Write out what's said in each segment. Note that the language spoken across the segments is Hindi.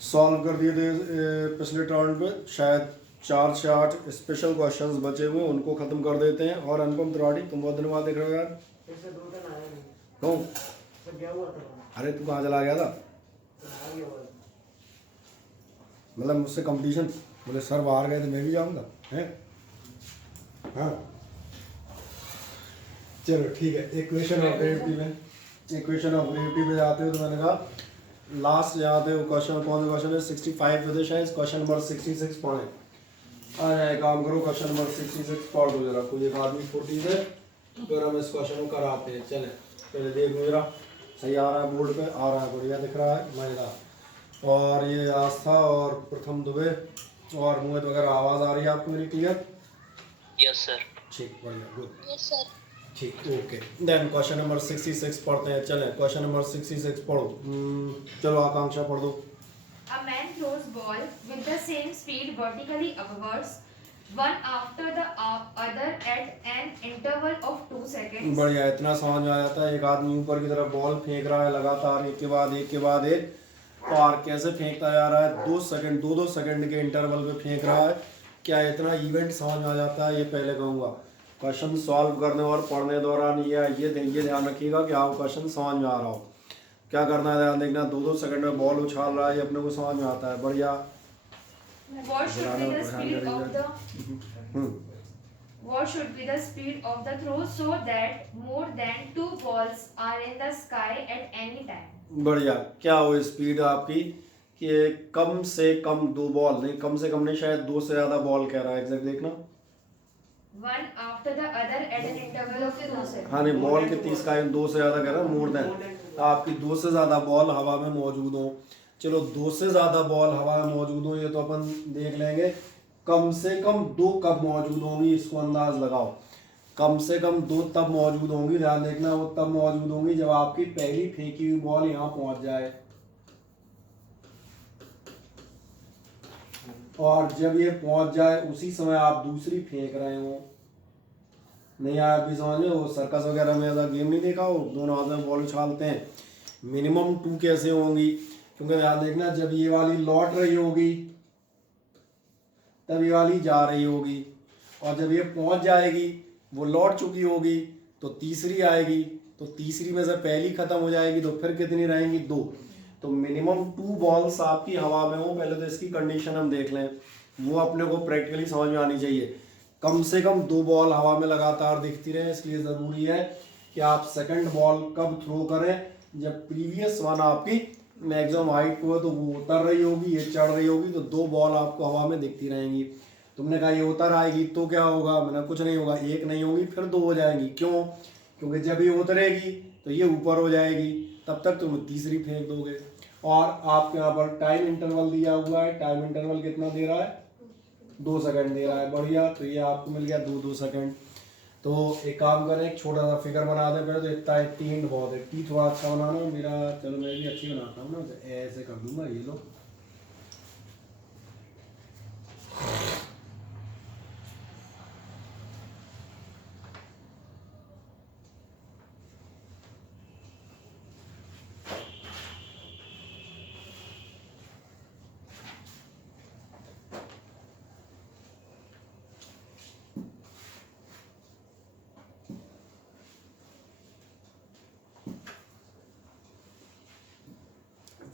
सॉल्व कर दिए थे पिछले टर्न पे। शायद 4 से 8 स्पेशल क्वेश्चंस बचे हुए, उनको ख़त्म कर देते हैं। और अनुपम त्रिपाठी, तुम बहुत दिन बाद देख रहे हो यार। क्यों? अरे तू कहाँ चला गया था? मतलब मुझसे कंपटीशन? बोले सर बाहर गए तो मैं भी जाऊँगा हैं? हाँ चलो ठीक है। इक्वेशन ऑफ ग्रेविटी में, इक्वेशन ऑफ ग्रेविटी पे जाते हो तो मैंने कहा लास्ट जाते हो क्वेश्चन, कौन सा क्वेश्चन है? 65 विदिश है, क्वेश्चन नंबर 66 पढ़े। आ जाए, काम करो, क्वेश्चन नंबर 66 पढ़ दो जरा, कोई एक आदमी फुर्ती से, फिर हम इस क्वेश्चन को कराते हैं। चले पहले देखो जरा, सही आ रहा है बोर्ड पे? आ रहा है, बढ़िया दिख रहा है, मजेदार। और ये आस्था और प्रथम दुबे और मोहित वगैरह, आवाज़ आ रही है आपको मेरी क्लियर? Yes sir. ठीक, बढ़िया, गुड। Yes sir. ठीक, ओके। देन क्वेश्चन नंबर 66 पढ़ते हैं। चलें क्वेश्चन नंबर 66 पढ़ो। चलो आकांक्षा पढ़ दो। A man throws ball with the same speed vertically upwards, one after the other at an interval of 2 seconds. बढ़िया, इतना समझ में आ जाता है। एक आदमी ऊपर की तरफ बॉल फेंक रहा है लगातार, एक के बाद एक के बाद एक, और कैसे फेंकता जा रहा है? 2 सेकंड, 2-2 सेकंड के इंटरवल पे फेंक रहा है। क्या इतना इवेंट समझ में आ जाता है? ये पहले कहूँगा। क्वेश्चन सॉल्व करने और पढ़ने दौरान ये ध्यान रखिएगा कि आप क्वेश्चन समझ में आ रहा हो। क्या करना है ध्यान देखना, 2-2 सेकंड में बॉल उछाल रहा है, ये अपने को समझ में आता है। बढ़िया। What should be the speed of the hmm What should be the speed of the throw so that more than 2 balls are in the sky at any time? बढ़िया। क्या हो स्पीड आपकी कि कम से कम 2 बॉल, नहीं कम से कम नहीं, शायद 2 से ज़्यादा बॉल कह रहा है। एग्जैक्ट देखना, One after the other at an interval of 2 seconds. हाँ नहीं, बॉल कितनी स्काई में? 2 से ज़्यादा कह रहा है, मोर देन। आपकी 2 से ज़्यादा बॉल हवा में मौजूद हो। चलो 2 से ज़्यादा बॉल हवा में मौजूद हो, ये तो अपन देख लेंगे। कम से कम 2 कब मौजूद होंगी, इसको अंदाज लगाओ। कम से कम 2 तब मौजूद होंगी, ध्यान देखना, वो तब मौजूद होंगी जब आपकी पहली फेंकी हुई बॉल यहाँ पहुंच जाए, और जब ये पहुंच जाए उसी समय आप दूसरी फेंक रहे हो। नहीं आप भी समझ में, वो सर्कस वगैरह में ऐसा गेम नहीं देखा हो, दोनों हाथ में बॉल उछालते हैं। मिनिमम 2 कैसे होंगी? क्योंकि ध्यान देखना, जब ये वाली लौट रही होगी तब ये वाली जा रही होगी, और जब ये पहुंच जाएगी, वो लौट चुकी होगी, तो तीसरी आएगी, तो तीसरी में से पहली खत्म हो जाएगी, तो फिर कितनी रहेंगी? 2। तो मिनिमम 2 बॉल्स आपकी हवा में हो। पहले तो इसकी कंडीशन हम देख लें, वो अपने को प्रैक्टिकली समझ में आनी चाहिए। कम से कम 2 बॉल हवा में लगातार दिखती रहे, इसलिए ज़रूरी है कि आप सेकंड बॉल कब थ्रो करें? जब प्रीवियस वन आपकी मैक्सिमम हाइट को है, तो वो उतर रही होगी, ये चढ़ रही होगी, तो 2 बॉल आपको हवा में दिखती रहेंगी। तुमने कहा ये उतर आएगी तो क्या होगा? मैंने कुछ नहीं होगा, 1 नहीं होगी, फिर 2 हो जाएंगी। क्यों? क्योंकि जब ये उतरेगी तो ये ऊपर हो जाएगी, तब तक तुम तीसरी फेंक दोगे। और आपके यहाँ पर टाइम इंटरवल दिया हुआ है, टाइम इंटरवल कितना दे रहा है? 2 सेकंड दे रहा है। बढ़िया, तो ये आपको मिल गया 2-2 सेकंड। तो एक काम करें, एक छोटा सा फिगर बना दें पहले। तो इतना है, 3 बहुत है, टी थोड़ा अच्छा बनाना मेरा। चलो मैं भी अच्छी बनाता हूँ ना, तो ऐसे कर दूंगा, ये लो।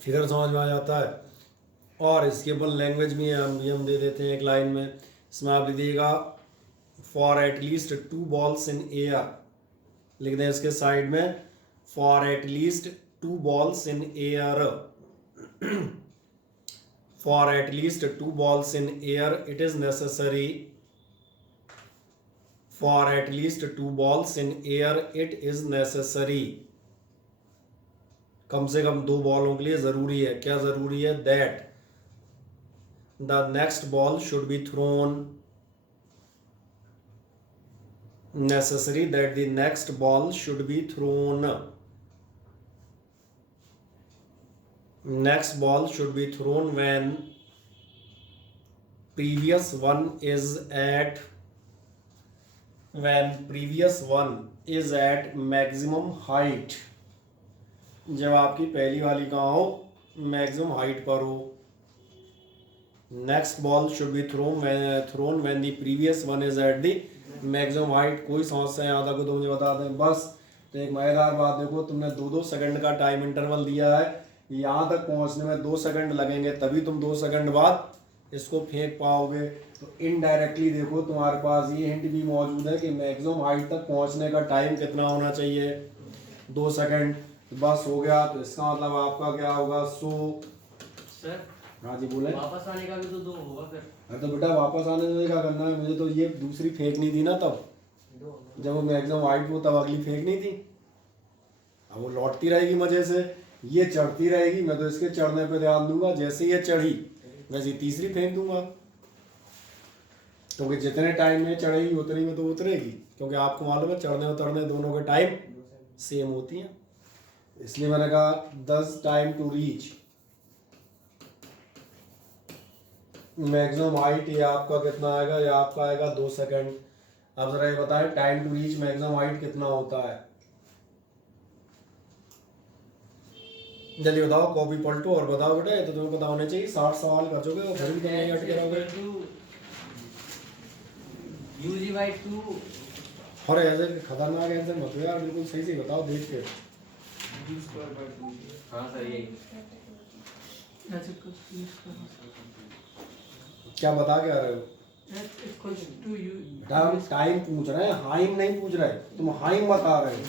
फिगर समझ में आ जाता है। और इसके अपन लैंग्वेज में हम दे देते हैं एक लाइन में। इसमें आप लिखिएगा for at least 2 balls in air, लिख दें इसके साइड में, for at least 2 balls in air, for at least 2 balls in air it is necessary, for at least 2 balls in air it is necessary. कम से कम 2 बॉलों के लिए जरूरी है। क्या जरूरी है? That the next ball should be thrown, necessary that the next ball should be thrown, next ball should be thrown when previous one is at, when previous one is at maximum height, जब आपकी पहली वाली कहाँ हो? मैक्सिमम हाइट पर हो। Next ball should be thrown when the previous one is at the maximum height. कोई समस्या यहाँ तक तो मुझे बता दें बस। तो एक मजेदार बात देखो, तुमने 2-2 सेकंड का टाइम इंटरवल दिया है, यहाँ तक पहुँचने में 2 सेकंड लगेंगे, तभी तुम 2 सेकंड बाद इसको फेंक पाओगे। तो इनडायरेक्टली देखो तुम्हारे पास ये हिंट भी मौजूद है कि मैक्सिमम हाइट तक पहुँचने का टाइम कितना होना चाहिए, 2 सेकंड। तो बस हो गया। तो इसका मतलब आपका क्या होगा, सर हाँ जी बोले। वापस आने का भी तो 2 होगा फिर। अरे तो बेटा वापस आने में क्या करना है, मुझे तो ये दूसरी फेंकनी थी ना तब, 2 होगा। जब वो मैक्सिमम हाइट को तब अगली फेंकनी थी। अब वो लौटती रहेगी मजे से, ये चढ़ती रहेगी, मैं तो इसके चढ़ने पे ध्यान दूंगा, जैसे ये चढ़ी वैसे तीसरी फेंक दूंगा, क्योंकि जितने टाइम में चढ़ेगी उतनी में तो उतरेगी, क्योंकि आपको मालूम है चढ़ने उतरने दोनों के टाइम सेम होती हैं। इसलिए मैंने कहा 10 time to reach maximum height, ये आपका कितना आएगा, ये आपका आएगा 2 सेकंड। अब जरा ये बताएं time to reach maximum height कितना होता है, जल्दी बताओ, कॉपी पलटो और बताओ बेटा। ये तो तुम्हें पता होना चाहिए, 60 सवाल कर चुके हो, फिर भी तुम नहीं अटके रहोगे। UG/2 अरे ऐसे खतरनाक आंसर मत दो यार, बिल्कुल सही सही बताओ देख के। हाँ सर यही। क्या बता के आ रहे हो बेटा, हम टाइम पूछ रहे हैं, हाइम नहीं पूछ रहे, तुम हाइम बता रहे हो।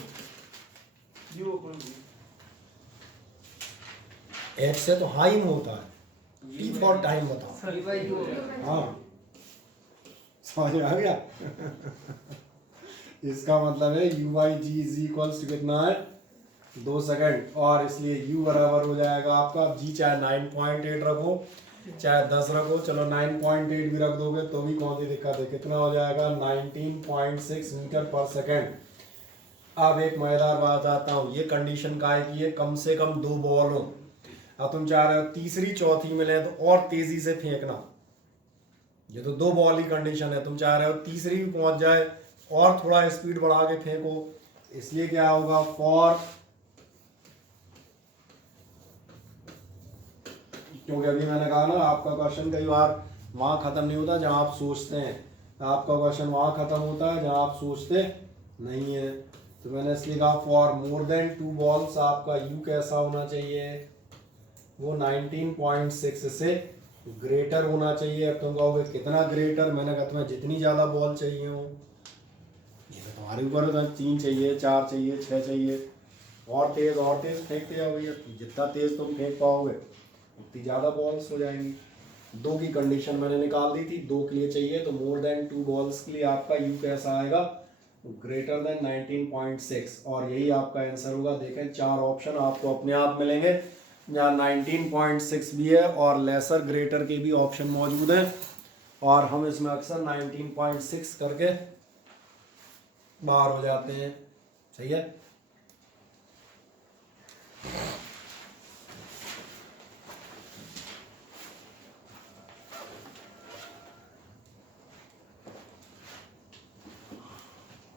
एच से तो हाइम होता है, टी फॉर टाइम बताओ। हाँ समझ में आ गया। इसका मतलब है u/g इज इक्वल्स टू कितना है, 2 सेकंड, और इसलिए u बराबर हो जाएगा आपका, g चाहे 9.8 रखो चाहे 10 रखो, चलो 9.8 भी रख दोगे तो भी कौन सी दिक्कत है, कितना हो जाएगा 19.6 मीटर पर सेकंड। अब एक मजेदार बात आता हूँ, ये कंडीशन का है कि ये कम से कम 2 बॉल हो। अब तुम चाह रहे हो तीसरी चौथी मिले तो और तेजी से फेंकना, ये तो 2 बॉल की कंडीशन है, तुम चाह रहे हो तीसरी भी पहुंच जाए और थोड़ा स्पीड बढ़ा के फेंको, इसलिए क्या होगा फॉर, क्योंकि अभी मैंने कहा ना आपका क्वेश्चन कई बार वहां खत्म नहीं होता जहां आप सोचते हैं, आपका क्वेश्चन वहां खत्म होता है जहां आप सोचते नहीं है। तो मैंने इसलिए कहा फॉर मोर देन 2 बॉल्स आपका यू कैसा होना चाहिए, वो 19.6 से ग्रेटर होना चाहिए। अब तुम कहोगे कितना ग्रेटर, मैंने कहा तुम्हें जितनी ज़्यादा बॉल चाहिए हो, ये तो तुम्हारे ऊपर है, 3 चाहिए 4 चाहिए 6 चाहिए, और तेज फेंकते जाओ भैया, जितना तेज तुम फेंक पाओगे उतनी ज़्यादा बॉल्स हो जाएंगी। 2 की कंडीशन मैंने निकाल दी थी, 2 के लिए चाहिए, तो मोर देन 2 बॉल्स के लिए आपका यू कैसा आएगा, ग्रेटर देन 19.6, और यही आपका आंसर होगा। देखें 4 ऑप्शन आपको अपने आप मिलेंगे, यहाँ 19.6 भी है और लेसर ग्रेटर के भी ऑप्शन मौजूद हैं, और हम इसमें अक्सर 19.6 करके बाहर हो जाते हैं। सही है।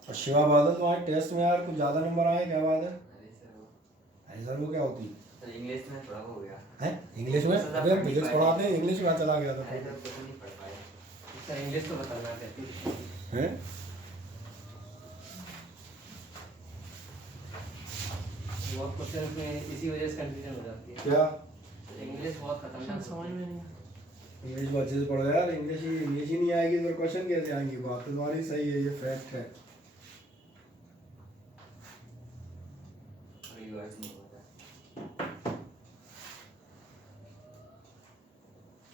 और शिवा बादल तुम्हारे टेस्ट में यार कुछ ज़्यादा नंबर आए, क्या बात है? अरे सर वो क्या होती है? इंग्लिश में थोड़ा हो गया है इंग्लिश में, अबे फिजिक्स पढ़ाते हैं, इंग्लिश में चला गया था नहीं पढ़ पाया सर, इंग्लिश तो बताना कहती हैं। बहुत क्वेश्चन में इसी वजह से कंफ्यूजन हो जाती है। क्या इंग्लिश बहुत खतरनाक समझ में नहीं। इंग्लिश को अच्छे से पढ़ो यार, इंग्लिश ही नहीं आएगी तो क्वेश्चन कैसे आएंगी? बात तो तुम्हारी सही है, ये फैक्ट है।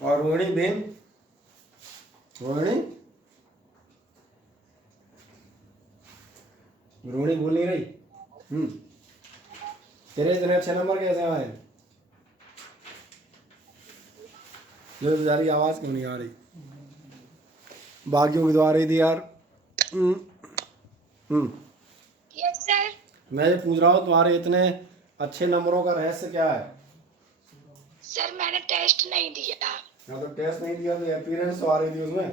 और रोहिणी बेन, रोहिणी बोल नहीं रही। तेरे इतने अच्छे नंबर कैसे आए? जो बेचारी आवाज क्यों नहीं आ रही? बाकियों की तो आ रही थी यार। Yes sir. मैं ये पूछ रहा हूँ तुम्हारे इतने अच्छे नंबरों का रहस्य क्या है? सर मैंने टेस्ट नहीं दिया। हाँ तो टेस्ट नहीं दिया तो अपीयरेंस तो आ रही थी उसमें।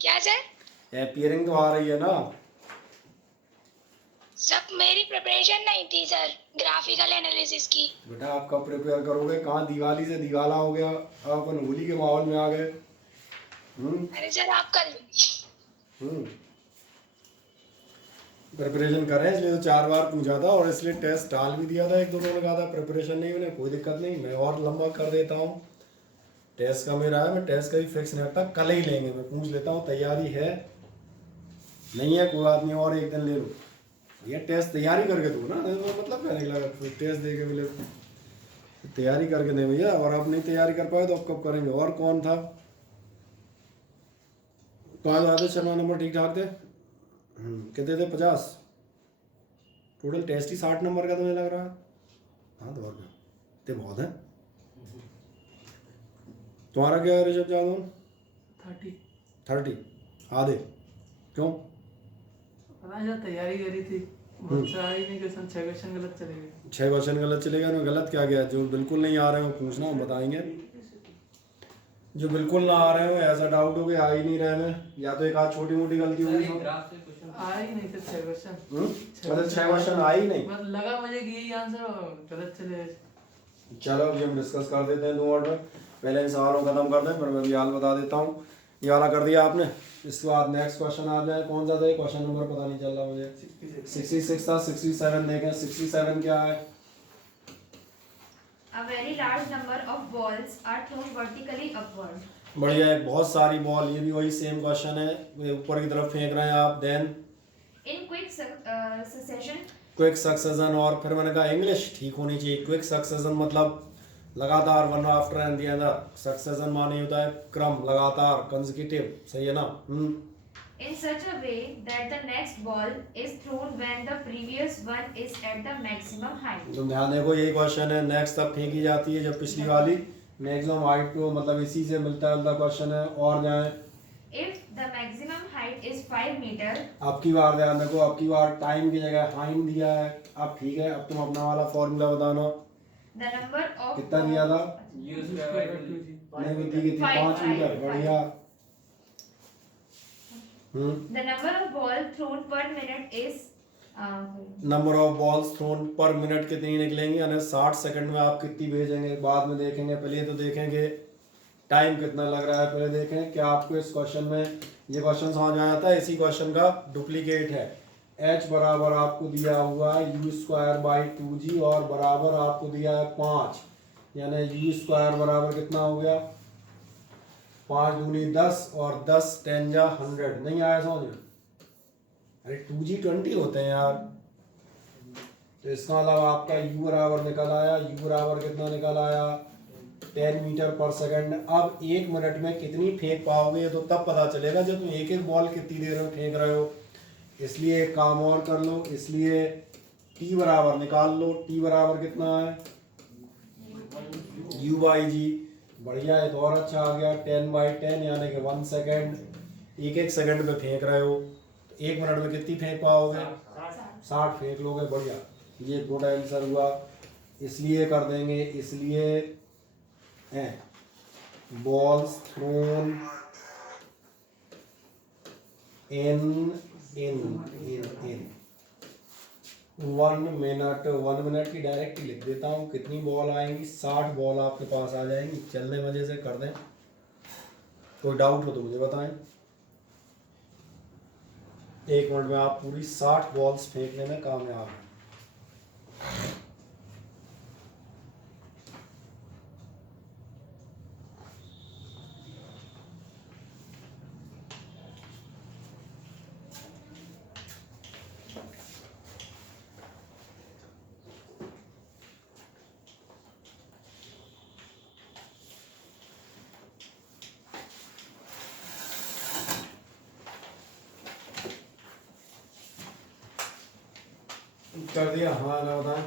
क्या सर? अपीयरिंग तो आ रही है ना। सब मेरी प्रिपरेशन नहीं थी सर, ग्राफिकल एनालिसिस की। बेटा आप कब प्रिपेयर करोगे? कहाँ दिवाली से दिवाला हो गया, अपन होली के माहौल में आ गए। अरे सर आप कर हम्म प्रिपरेशन करें, इसलिए तो 4 बार पूछा था और इसलिए टेस्ट टाल भी दिया था, एक दो ने कहा था प्रिपरेशन नहीं, उन्हें कोई दिक्कत नहीं, मैं और लंबा कर देता हूँ। टेस्ट का मेरा है, मैं टेस्ट का भी फिक्स नहीं रखता, कल ही लेंगे, मैं पूछ लेता हूँ तैयारी है नहीं है, कोई बात नहीं और एक दिन ले लो। ये टेस्ट तैयारी करके दो ना, तो मतलब क्या निकला, टेस्ट दे के मिले तैयारी करके दे भैया। और आप नहीं तैयारी कर पाए तो अब कब करेंगे? और कौन था? कहाँ आदेश शर्मा नंबर ठीक ठाक थे? कितने थे? 50 टोटल टेस्ट ही 60 नंबर का तुम्हें लग रहा है? हाँ तो और क्या, इतने बहुत है। तुम्हारा क्या है ऋषभ यादव? 30 आधे क्यों? पता नहीं, जब तैयारी करी थी बहुत सारा ही नहीं, क्वेश्चन 6 क्वेश्चन गलत चले गए। 6 क्वेश्चन गलत चले गए ना? गलत क्या गया? जो बिल्कुल नहीं आ रहे हो पूछना, हम बताएंगे। जो बिल्कुल ना आ रहे हो, ऐसा डाउट हो कि आ ही नहीं रहे में, या तो एक आध छोटी मोटी गलती सर होगी। एक ग्राफ से क्वेश्चन आ ही नहीं थे 6 क्वेश्चन। मतलब 6 क्वेश्चन आ ही नहीं। बस लगा मुझे कि यही आंसर गलत चले गए। चलो अभी हम डिस्कस कर देते हैं 2 वर्ड में, पहले इन सवालों को खत्म कर दें, फिर मैं भी हाल बता देता हूँ। ये वाला कर दिया आपने, इसके बाद नेक्स्ट क्वेश्चन आ जाए। कौन सा था ये क्वेश्चन नंबर? पता नहीं चल रहा मुझे। 66 था, 67 देखें। 67 क्या है? A very large number of balls are thrown vertically upward. बढ़िया है, बहुत सारी बॉल, ये भी वही सेम क्वेश्चन है, ये ऊपर की तरफ फेंक रहे हैं आप। Then In quick succession. Quick succession, और फिर मैंने कहा इंग्लिश ठीक होनी चाहिए। क्विक सक्सेशन मतलब लगातार, one after and the other. Succession माने होता है क्रम, लगातार, कंसेक्यूटिव, सही है ना? In such a way that the next ball is thrown when the previous one is at the maximum height. तुम ध्यान देखो, यही क्वेश्चन है। नेक्स्ट तब फेंकी जाती है जब पिछली वाली मैक्सिमम हाइट को, मतलब इसी से मिलता जुलता क्वेश्चन है। और जाए, If the maximum height is 5 meter. आपकी बार ध्यान देखो, आपकी बार टाइम की जगह हाइट दिया है। अब ठीक है, अब तुम अपना वाला फॉर्मूला बताना। The number of कितना दिया था? u square by 2g। नहीं बुद्धि की थी, 5 मीटर। बढ़िया। The number of ball thrown per minute is number of balls thrown per minute कितनी निकलेंगी, यानी 60 सेकंड में आप कितनी भेजेंगे, बाद में देखेंगे। पहले ये तो देखेंगे टाइम कितना लग रहा है, पहले देखें क्या आपको इस क्वेश्चन में ये क्वेश्चन समझ में आया था। इसी क्वेश्चन का डुप्लीकेट है। h बराबर आपको दिया हुआ है u स्क्वायर बाई 2g, और बराबर आपको दिया है 5, यानी u स्क्वायर बराबर कितना हो गया? 5 दूनी 10, और 10 10 जा 100। नहीं आया समझ में? अरे 2g 20 होते हैं यार। तो इसका मतलब आपका u बराबर निकल आया, u बराबर कितना निकल आया? 10 मीटर पर सेकंड। अब 1 मिनट में कितनी फेंक पाओगे, तो तब पता चलेगा जब तुम एक एक बॉल कितनी देर में फेंक रहे हो। इसलिए एक काम और कर लो, इसलिए t बराबर निकाल लो। t बराबर कितना है? u बाई जी। बढ़िया है, तो और अच्छा आ गया 10/10, यानी कि 1 सेकेंड। एक एक सेकंड पे फेंक रहे हो, तो 1 मिनट में कितनी फेंक पाओगे? 60 फेंक लोगे। बढ़िया, ये गुड आंसर हुआ। इसलिए कर देंगे, इसलिए balls thrown in 1 minute. 1 minute की डायरेक्ट ही लिख देता हूँ, कितनी बॉल आएंगी? 60 बॉल आपके पास आ जाएंगी। चलने मजे से कर दें, कोई डाउट हो तो मुझे बताएं। 1 मिनट में आप पूरी 60 बॉल्स फेंकने में कामयाब हैं। कर दिया? हाँ ना बताएं।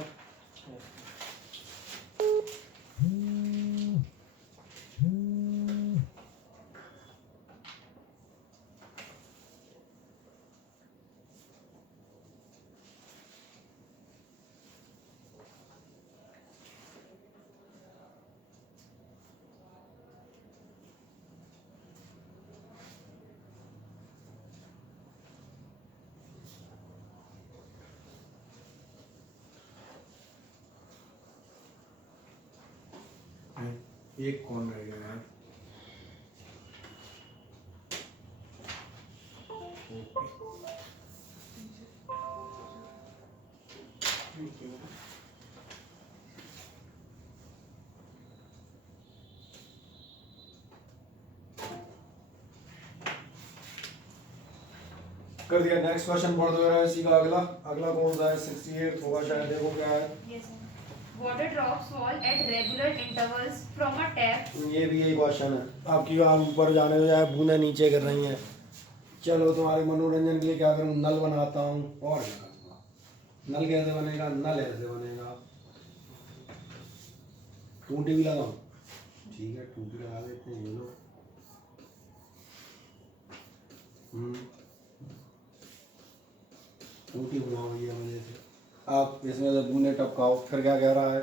एक कौन रह गया यार? कर दिया। नेक्स्ट क्वेश्चन पढ़ दो यार इसी का। अगला अगला कौन सा है? 68 होगा शायद। देखो क्या है। Yes, sir. Water drops fall at regular intervals from a tap. ये भी यही क्वेश्चन है आपकी। आप ऊपर जाने हो जाए, बूंदें नीचे गिर रही हैं। चलो तुम्हारे मनोरंजन के लिए क्या करूँ, नल बनाता हूँ। और क्या करूँगा? नल कैसे बनेगा? नल ऐसे बनेगा। टूटी भी लगाऊं? ठीक है, टूटी लगा देते हैं। ये लो। टूटी बनाओ भैया मुझे से। आप इसमें से बूंदे टपकाओ। फिर क्या कह रहा है?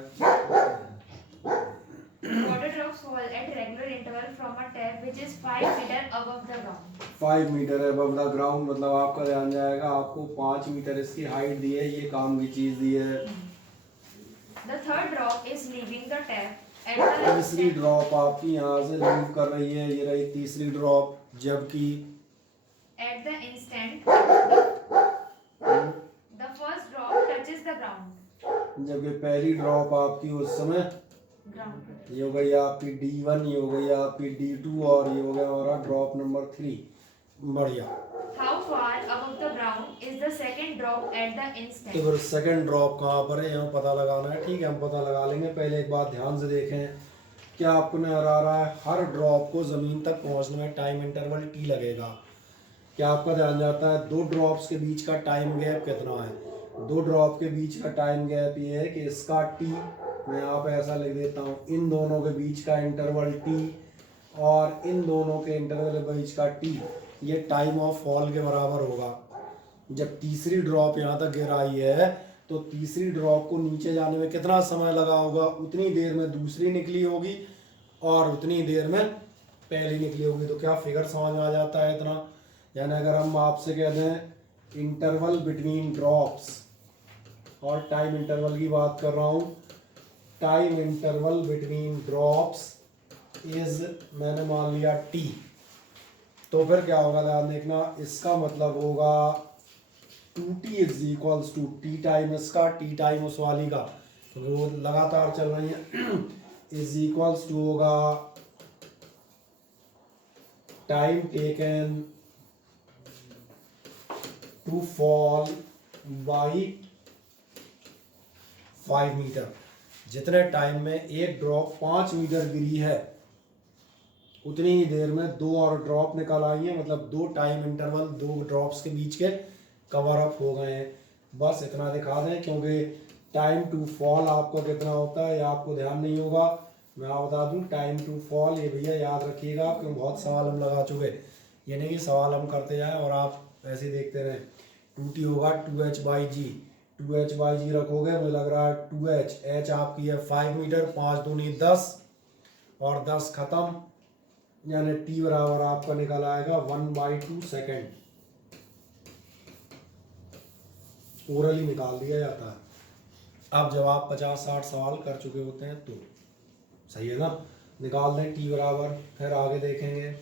Water drops fall at regular interval from a tap which is 5 meter above the ground. 5 meter above the ground, मतलब आपका ध्यान जाएगा। आपको 5 मीटर इसकी हाइट दी है, ये काम की चीज दी है। The third drop is leaving the tap at the तीसरी instant. ड्रॉप आपकी यहाँ से लीव कर रही है। ये रही तीसरी ड्रॉप। जबकि At the instant, the first drop touches the ground. पहली ड्रॉप आपकी उस समय Ground. ये हो गई आपकी D1, ये हो गई आपकी D2 और ये हो गया हमारा ड्रॉप नंबर 3। बढ़िया। How far above the ground is the second drop at the तो instant? फिर सेकंड ड्रॉप कहाँ पर है, यहाँ पता लगाना है। ठीक है, हम पता लगा लेंगे। पहले एक बात ध्यान से देखें, क्या आपको नजर आ रहा है? हर ड्रॉप को ज़मीन तक पहुँचने में टाइम इंटरवल T लगेगा। क्या आपका ध्यान जाता है? दो ड्रॉप्स के बीच का टाइम गैप कितना है? दो ड्रॉप के बीच का टाइम गैप ये है कि इसका T, मैं यहाँ पे ऐसा लिख देता हूँ, इन दोनों के बीच का इंटरवल T और इन दोनों के इंटरवल के बीच का T, ये टाइम ऑफ फॉल के बराबर होगा। जब तीसरी ड्रॉप यहाँ तक गिर आई है तो तीसरी ड्रॉप को नीचे जाने में कितना समय लगा होगा? उतनी देर में दूसरी निकली होगी और उतनी देर में पहली निकली होगी। तो क्या फिगर समझ में आ जाता है इतना? यानी अगर हम आपसे कह दें इंटरवल बिटवीन ड्रॉप्स, और टाइम इंटरवल की बात कर रहा हूँ, time interval between drops is, मैंने मान लिया T, तो फिर क्या होगा ध्यान देखना। इसका मतलब होगा 2T is equals to T time इसका, T टाइम उस वाली का, क्योंकि वो लगातार चल रही है, इज इक्वल्स टू होगा time taken to fall by 5 meter. जितने टाइम में एक ड्रॉप 5 मीटर गिरी है उतनी ही देर में दो और ड्रॉप निकल आई है, मतलब दो टाइम इंटरवल दो ड्रॉप्स के बीच के कवर अप हो गए हैं। बस इतना दिखा दें, क्योंकि टाइम टू फॉल आपको कितना होता है ये आपको ध्यान नहीं होगा। मैं आप बता दूं टाइम टू फॉल, ये भैया याद रखिएगा, क्योंकि बहुत सवाल हम लगा चुके। ये नहीं कि सवाल हम करते जाएं और आप ऐसे ही देखते रहें। 2T होगा 2H/g, 2H/g रखोगे, मुझे लग रहा है 2H, H आपकी है 5 मीटर, 5 दूनी 10 और 10 खत्म, यानी T बराबर आपका निकल आएगा 1/2 सेकेंड। ओरली निकाल दिया जाता है। अब जब आप 50-60 सवाल कर चुके होते हैं तो सही है ना, निकाल दें T बराबर, फिर आगे देखेंगे।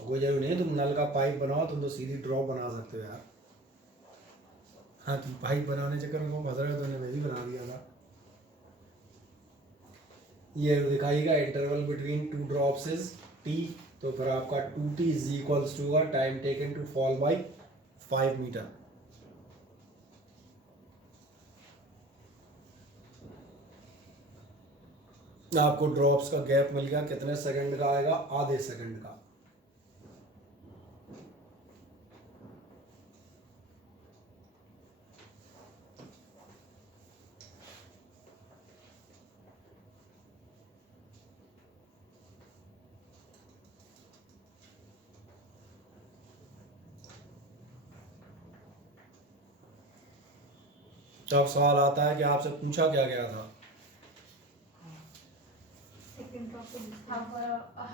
कोई जरूरी नहीं तुम नल का पाइप बनाओ, तुम तो सीधी ड्रॉप बना सकते हो यार। हाँ, तुम पाइप बनाने चक्कर में फंस रहे हो, तुमने मैं भी बना दिया था। ये दिखाइएगा interval between two drops is T, तो फिर आपका 2T is equals to time taken to fall by 5 metre. आपको ड्रॉप्स का गैप मिल गया, कितने सेकंड का आएगा? आधे सेकंड का। तब सवाल आता है कि आपसे पूछा क्या गया था।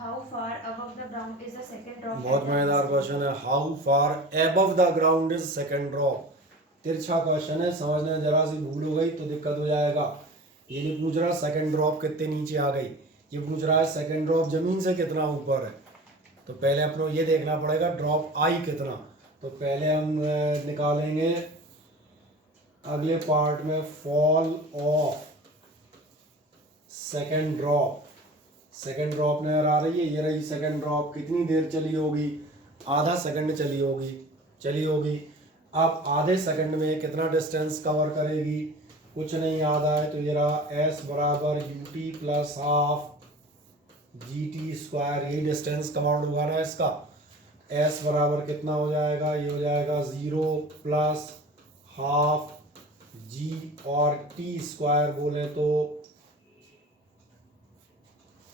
How far above the ground is the second drop? बहुत मजेदार क्वेश्चन है, how far above the ground is second drop. तिरछा क्वेश्चन है, समझने में जरा सी भूल हो गई तो दिक्कत हो जाएगा। ये नहीं पूछ रहा सेकंड ड्रॉप कितने नीचे आ गई, ये पूछ रहा है सेकंड ड्रॉप जमीन से कितना ऊपर है। तो पहले अपनों ये देखना पड़ेगा ड्रॉप आई कितना। तो पहले हम निकालेंगे अगले पार्ट में fall of second drop. Second drop नजर आ रही है, ये रही सेकंड ड्रॉप। कितनी देर चली होगी, आधा सेकंड चली होगी। अब आधे सेकंड में कितना डिस्टेंस कवर करेगी, कुछ नहीं आधा है। तो ये रहा s बराबर ut plus half gt square, यही डिस्टेंस कमाउंट होगा ना इसका। s बराबर कितना हो जाएगा, ये हो जाएगा 0 प्लस हाफ g और t स्क्वायर बोले तो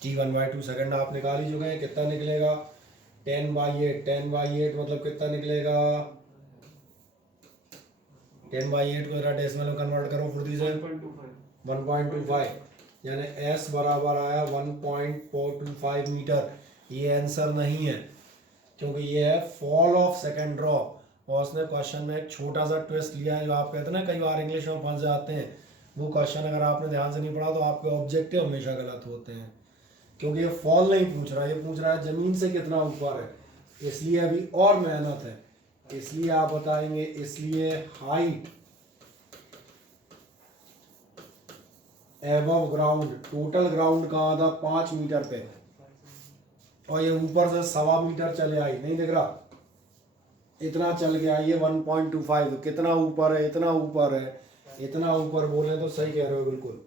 t1/2 सेकंड आप निकाल ही चुके हैं। कितना निकलेगा 10/8 मतलब कितना निकलेगा 10/8 को जरा डेसिमल में कन्वर्ट करो फुर्ती से 1.25 यानी s बराबर आया 1.425 मीटर। ये आंसर नहीं है क्योंकि ये है फॉल ऑफ सेकंड ड्रॉप। और उसने क्वेश्चन में एक छोटा सा ट्विस्ट लिया है जो आप कहते हैं ना कई बार इंग्लिश में फंस जाते हैं। वो क्वेश्चन अगर आपने ध्यान से नहीं पढ़ा तो आपके ऑब्जेक्टिव हमेशा गलत होते हैं, क्योंकि ये फॉल नहीं पूछ रहा है, ये पूछ रहा है जमीन से कितना ऊपर है। इसलिए अभी और मेहनत है, इसलिए आप बताएंगे इसलिए height above ground, total ground कहाँ था 5 मीटर पे, और ये ऊपर से 1.25 मीटर चले आई, नहीं दिख रहा, इतना चल के आई है 1.25। तो कितना ऊपर है, इतना ऊपर है, इतना ऊपर बोले तो सही कह रहे हो बिल्कुल।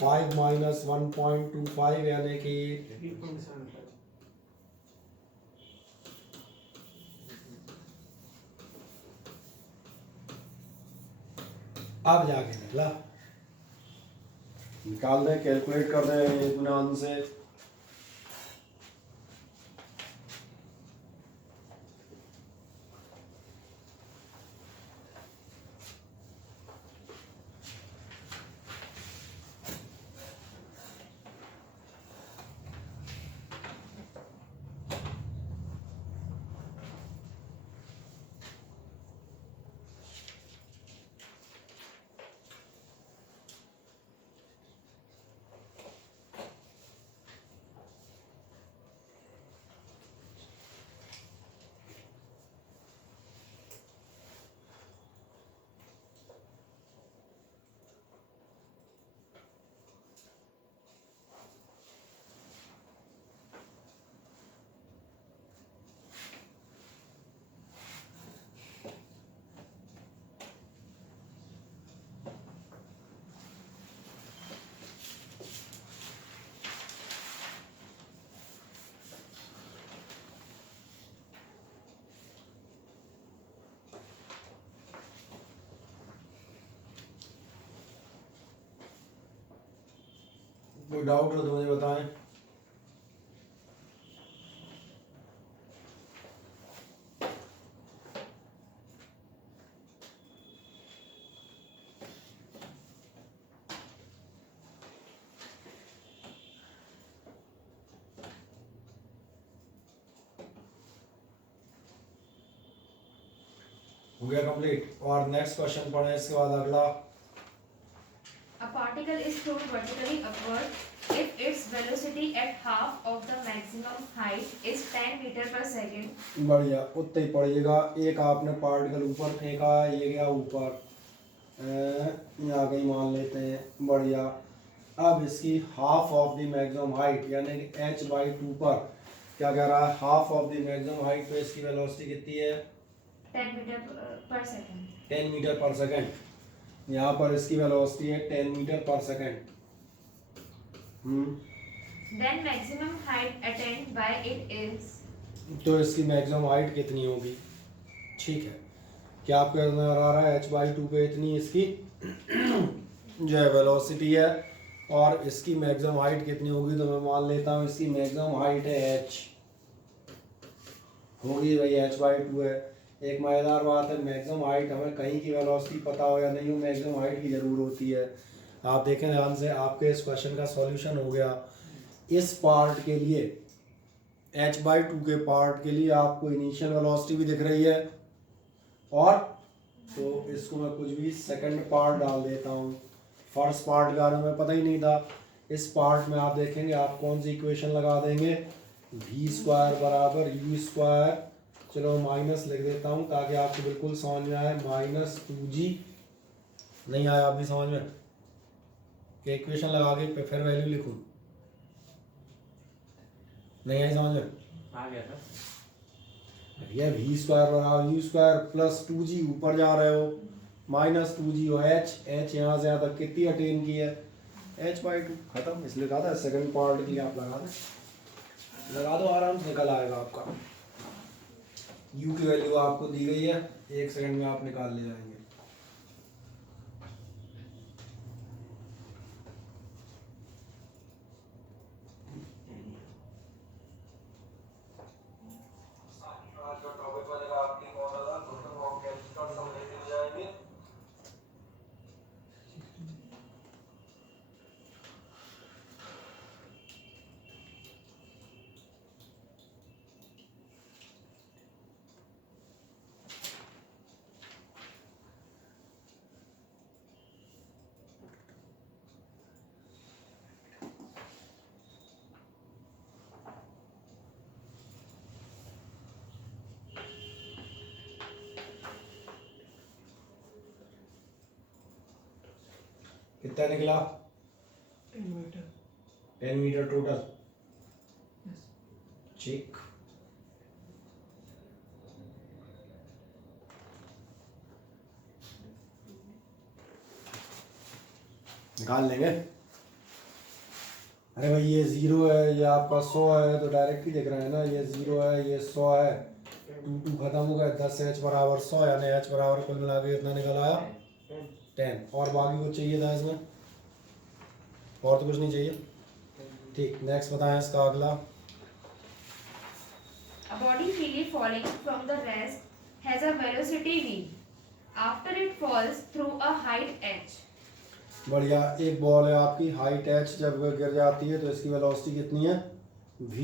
5 माइनस 1.25 यानी कि 3.75। अब जाके निकला। निकाल दें, कैलकुलेट कर रहे हैं इत्मीनान से। कोई डाउट हो तो मुझे बताएं। हो गया कंप्लीट। और नेक्स्ट क्वेश्चन पढ़ें, इसके बाद अगला। A particle is thrown vertically upward if its velocity at half of the maximum height is 10 meter per second. बढ़िया, उतना ही पढ़िएगा। एक आपने पार्टिकल ऊपर फेंका, ये गया ऊपर, यहाँ कहीं मान लेते हैं। बढ़िया। अब इसकी half of the maximum height यानी कि h/2 पर क्या कह रहा है, half of the maximum height पे इसकी वेलोसिटी कितनी है 10 meter per second. 10 मीटर पर सेकंड। यहाँ पर इसकी वेलोसिटी है 10 मीटर पर second. Then maximum height attained by it is. तो इसकी मैक्सिमम हाइट कितनी होगी। ठीक है, क्या आपको नजर आ रहा है h/2 पे इतनी इसकी जो है वेलोसिटी है, और इसकी मैक्सिमम हाइट कितनी होगी। तो मैं मान लेता हूँ इसकी मैक्सिमम हाइट है h होगी, भाई h/2 है। एक मज़ेदार बात है, मैक्सिमम हाइट हमें कहीं की वेलोसिटी पता हो या नहीं हो, मैक्सिमम हाइट की ज़रूर होती है। आप देखें ध्यान से, आपके इस क्वेश्चन का सॉल्यूशन हो गया। इस पार्ट के लिए h/2 के पार्ट के लिए आपको इनिशियल वेलोसिटी भी दिख रही है, और तो इसको मैं कुछ भी सेकंड पार्ट डाल देता हूँ। फर्स्ट पार्ट का हमें पता ही नहीं था। इस पार्ट में आप देखेंगे आप कौन सी इक्वेशन लगा देंगे, v² बराबर u², चलो माइनस लिख देता हूँ ताकि आपको बिल्कुल समझ में आए, -2g। नहीं आया आप भी समझ में कि इक्वेशन लगा के फिर वैल्यू लिखूँ? नहीं आई समझ में? आ गया था। भैया v² बराबर u² प्लस 2g, ऊपर जा रहे हो -2g और h यहाँ से यहाँ तक कितनी अटेन की है, h/2 खत्म। इसलिए कहा था सेकंड पार्ट के लिए आप लगा दो आराम से निकल आएगा आपका। u की वैल्यू आपको दी गई है, 1 सेकंड में आप निकाल ले जाएंगे। कितना निकला? 10 meter. 10 meter total. Yes. Check. निकाल लेंगे। अरे भाई ये 0 है, ये आपका 100 है, तो डायरेक्ट ही दिख रहा है ना, ये 0 है, ये 100 है, 2 खत्म हो गया, 10h बराबर 100, यानी h बराबर कुल मिला के कितना निकल आया, 10। और बाकी कुछ चाहिए था इसमें? और तो कुछ नहीं चाहिए। ठीक, नेक्स्ट बताएं इसका अगला। A body freely falling from the rest has a velocity v. After it falls through a height h. बढ़िया, एक बॉल है आपकी, हाइट h, जब वह गिर जाती है तो इसकी वेलोसिटी कितनी है, v।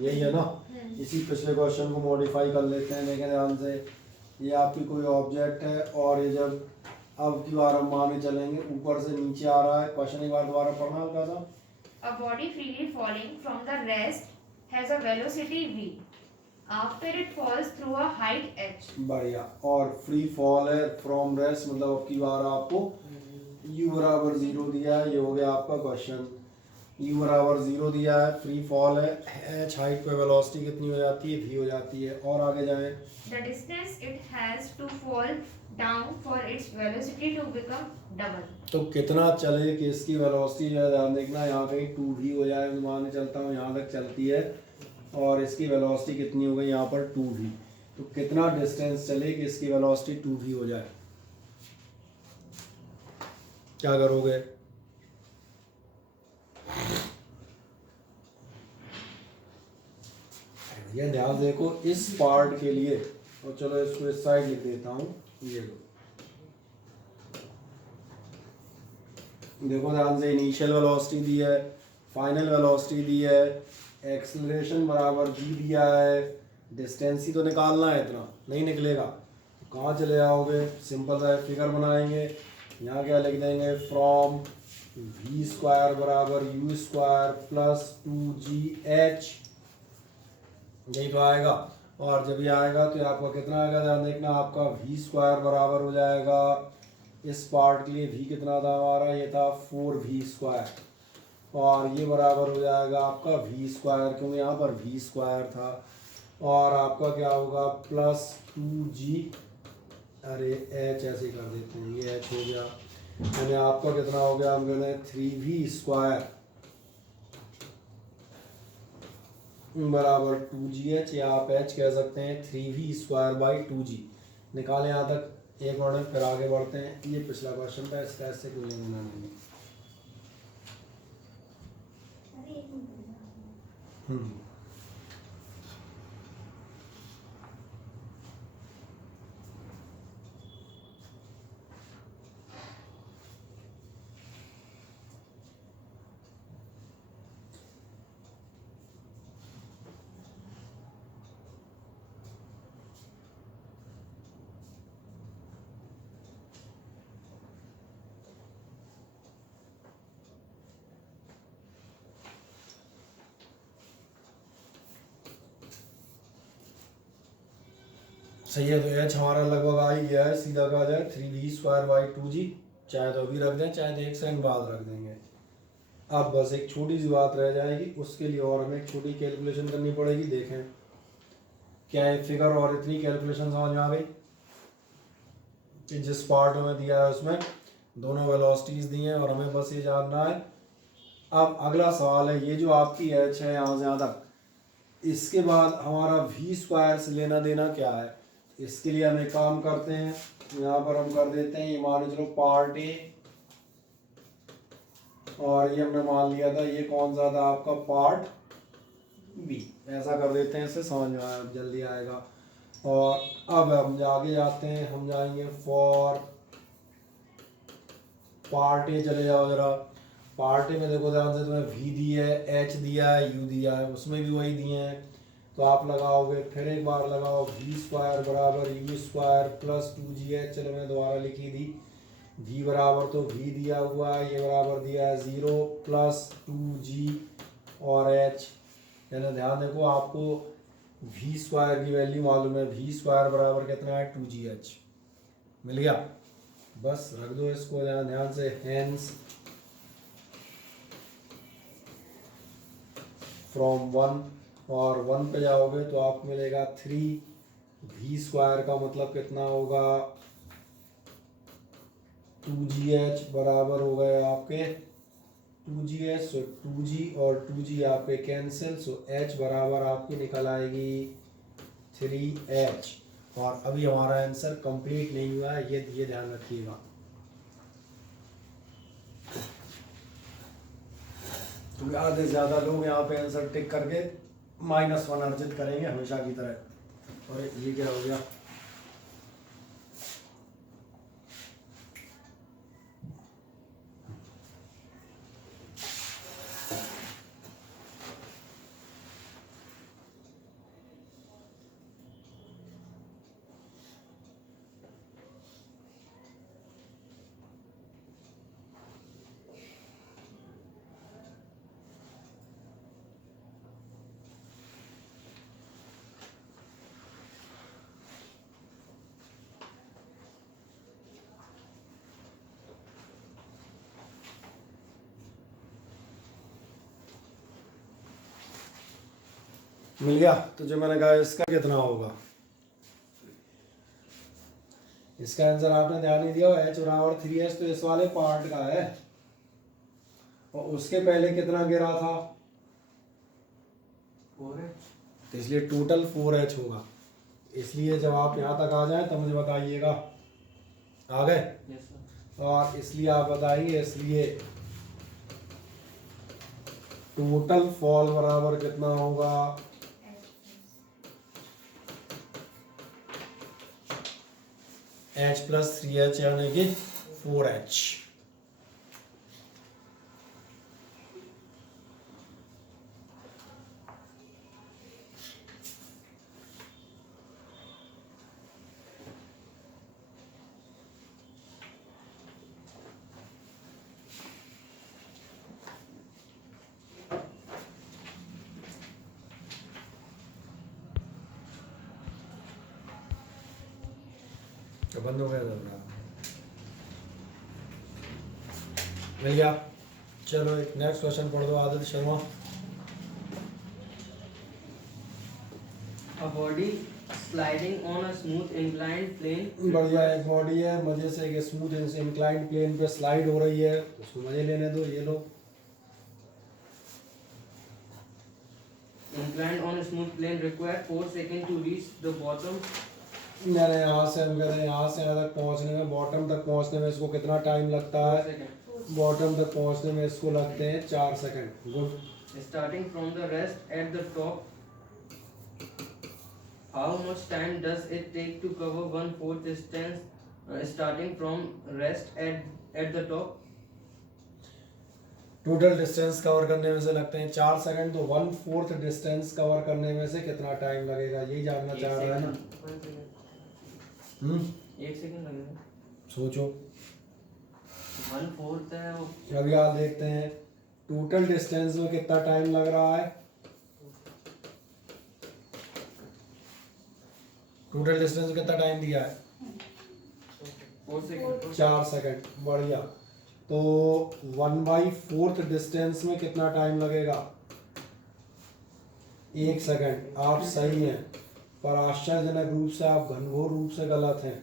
यही है ना। इसी पिछले क्वेश्चन को मॉडिफाई कर लेते हैं, लेकिन ध्यान से, ये आपकी कोई ऑब्जेक्ट है और ये जब अब की बार हम माने चलेंगे ऊपर से नीचे आ रहा है। क्वेश्चन एक बार दोबारा पढ़ना हल्का सा। A body freely falling from the rest has a velocity v. After it falls through a height h. बढ़िया, और फ्री फॉल है फ्रॉम रेस्ट, मतलब अब की बार आपको u बराबर 0 दिया है, ये हो गया आपका क्वेश्चन। u बराबर 0 दिया है, फ्री फॉल है, h हाइट पे वेलोसिटी कितनी हो जाती है, v हो जाती है। और आगे जाएं। The distance it has to fall down for its velocity to become double. तो कितना चले कि इसकी वेलोसिटी जो है, ध्यान देखना, यहाँ कहीं 2v हो जाए, मान चलता हूँ यहाँ तक चलती है, और इसकी वेलोसिटी कितनी हो गई यहाँ पर 2v। तो कितना डिस्टेंस चले कि इसकी वेलोसिटी 2v हो जाए, क्या करोगे? भैया ध्यान देखो, इस पार्ट के लिए, और चलो इसको इस साइड लिख देता हूँ, ये लो, देखो ध्यान से, इनिशियल वेलोसिटी दी है, फाइनल वेलोसिटी दी है, एक्सेलरेशन बराबर v दिया है, डिस्टेंस ही तो निकालना है, इतना नहीं निकलेगा तो कहाँ चले जाओगे? सिंपल सा फिगर बनाएंगे, यहाँ क्या लिख देंगे, फ्रॉम v² बराबर u² प्लस 2gh, यही तो आएगा। और जब ये आएगा तो आपका कितना आएगा, ध्यान देखना, आपका v² बराबर हो जाएगा, इस पार्ट के लिए v कितना था हमारा, ये था 4v², और ये बराबर हो जाएगा आपका v², क्योंकि यहाँ पर v² था, और आपका क्या होगा, प्लस 2g, अरे h ऐसे ही कर देते हैं, ये h हो गया, यानी आपका कितना हो गया, हम कहते हैं 3v² बराबर 2gh, या आप h कह सकते हैं 3v²/2g। निकालें यहाँ तक, एक मिनट, फिर आगे बढ़ते हैं। ये पिछला क्वेश्चन था, इसका ऐसे कोई लेना नहीं। सही है। तो एच हमारा लगभग आ ही गया है, सीधा कहा जाए 3v² 2g, चाहे तो अभी रख दें चाहे तो 1 सेकंड बाद रख देंगे। अब बस एक छोटी सी बात रह जाएगी, उसके लिए और हमें एक छोटी कैलकुलेशन करनी पड़ेगी। देखें क्या है फिगर, और इतनी कैलकुलेशन समझ में आ गई कि जिस पार्ट में दिया है उसमें दोनों वेलोसिटीज दी हैं और हमें बस ये जानना है। अब अगला सवाल है, ये जो आपकी एच है यहाँ से यहाँ तक, इसके बाद हमारा v² से लेना देना क्या है। इसके लिए हम एक काम करते हैं, यहाँ पर हम कर देते हैं, ये मान चलो पार्ट ए, और ये हमने मान लिया था ये कौन सा था आपका पार्ट बी, ऐसा कर देते हैं, इससे समझ में आया जल्दी आएगा। और अब हम आगे जाते हैं, हम जाएंगे फॉर पार्ट ए, चले जाओ जरा। पार्ट ए में देखो ध्यान से, तुम्हें v दिया है, h दिया है, u दिया है, उसमें भी वही दिए हैं। तो आप लगाओगे, फिर एक बार लगाओ v² बराबर u² प्लस 2gh, चलो मैं दोबारा लिखी थी, v बराबर तो v दिया हुआ है, ये बराबर दिया है 0 प्लस 2g और h। यानी ध्यान देखो आपको v² की वैल्यू मालूम है, v² बराबर कितना है 2gh, मिल गया। बस रख दो इसको ध्यान से, हेंस फ्रॉम 1, और 1 पे जाओगे तो आपको मिलेगा 3v² का मतलब कितना होगा 2gh बराबर हो गए आपके 2gh, सो 2g और 2g आपके कैंसिल, सो h बराबर आपकी निकल आएगी 3h। और अभी हमारा आंसर कंप्लीट नहीं हुआ है, ये ध्यान रखिएगा। क्योंकि आधे से ज़्यादा लोग यहाँ पे आंसर टिक करके -1 अर्जित करेंगे हमेशा की तरह। और ये क्या हो गया, मिल गया। तो जो मैंने कहा इसका कितना होगा, इसका आंसर आपने ध्यान नहीं दिया, h बराबर 3h तो इस वाले पार्ट का है, और उसके पहले कितना गिरा था 4h। तो इसलिए टोटल 4h होगा। इसलिए जब आप यहाँ तक आ जाएं तो मुझे बताइएगा, आ गए। Yes sir. और इसलिए आप बताइए, इसलिए टोटल फॉल बराबर कितना होगा h प्लस 3h यानी कि 4h। तो बंद हो गया था अपना, मिल गया। चलो एक नेक्स्ट क्वेश्चन पढ़ दो Aditya Sharma. A body sliding on a smooth inclined plane. बढ़िया, एक बॉडी है, मजे से एक स्मूथ इंक्लाइंड प्लेन पे स्लाइड हो रही है, उसको मजे लेने दो। ये लो, Inclined on a smooth plane require 4 seconds to reach the bottom. मैंने यहाँ से हम कहते हैं यहाँ से यहाँ तक पहुँचने में, बॉटम तक पहुँचने में इसको कितना टाइम लगता 4 है। seconds. बॉटम तक पहुँचने में इसको लगते हैं 4 second. Good. Starting from the rest at the top, how much time does it take to cover 1/4 distance starting from rest at the top? Total distance cover करने में से लगते हैं 4 सेकंड, तो 1/4 डिस्टेंस कवर करने में से कितना टाइम लगेगा, यही जानना चाह रहा है ना। 1 सेकंड लगेगा। सोचो, 1/4 है वो। अभी आप देखते हैं टोटल डिस्टेंस में कितना टाइम लग रहा है। टोटल डिस्टेंस कितना टाइम दिया है? 4 सेकंड। 4 सेकंड, बढ़िया। तो 1/4 डिस्टेंस में कितना टाइम लगेगा? 1 सेकंड। आप सही हैं, पर आश्चर्यजनक रूप से आप घनघोर रूप से गलत हैं।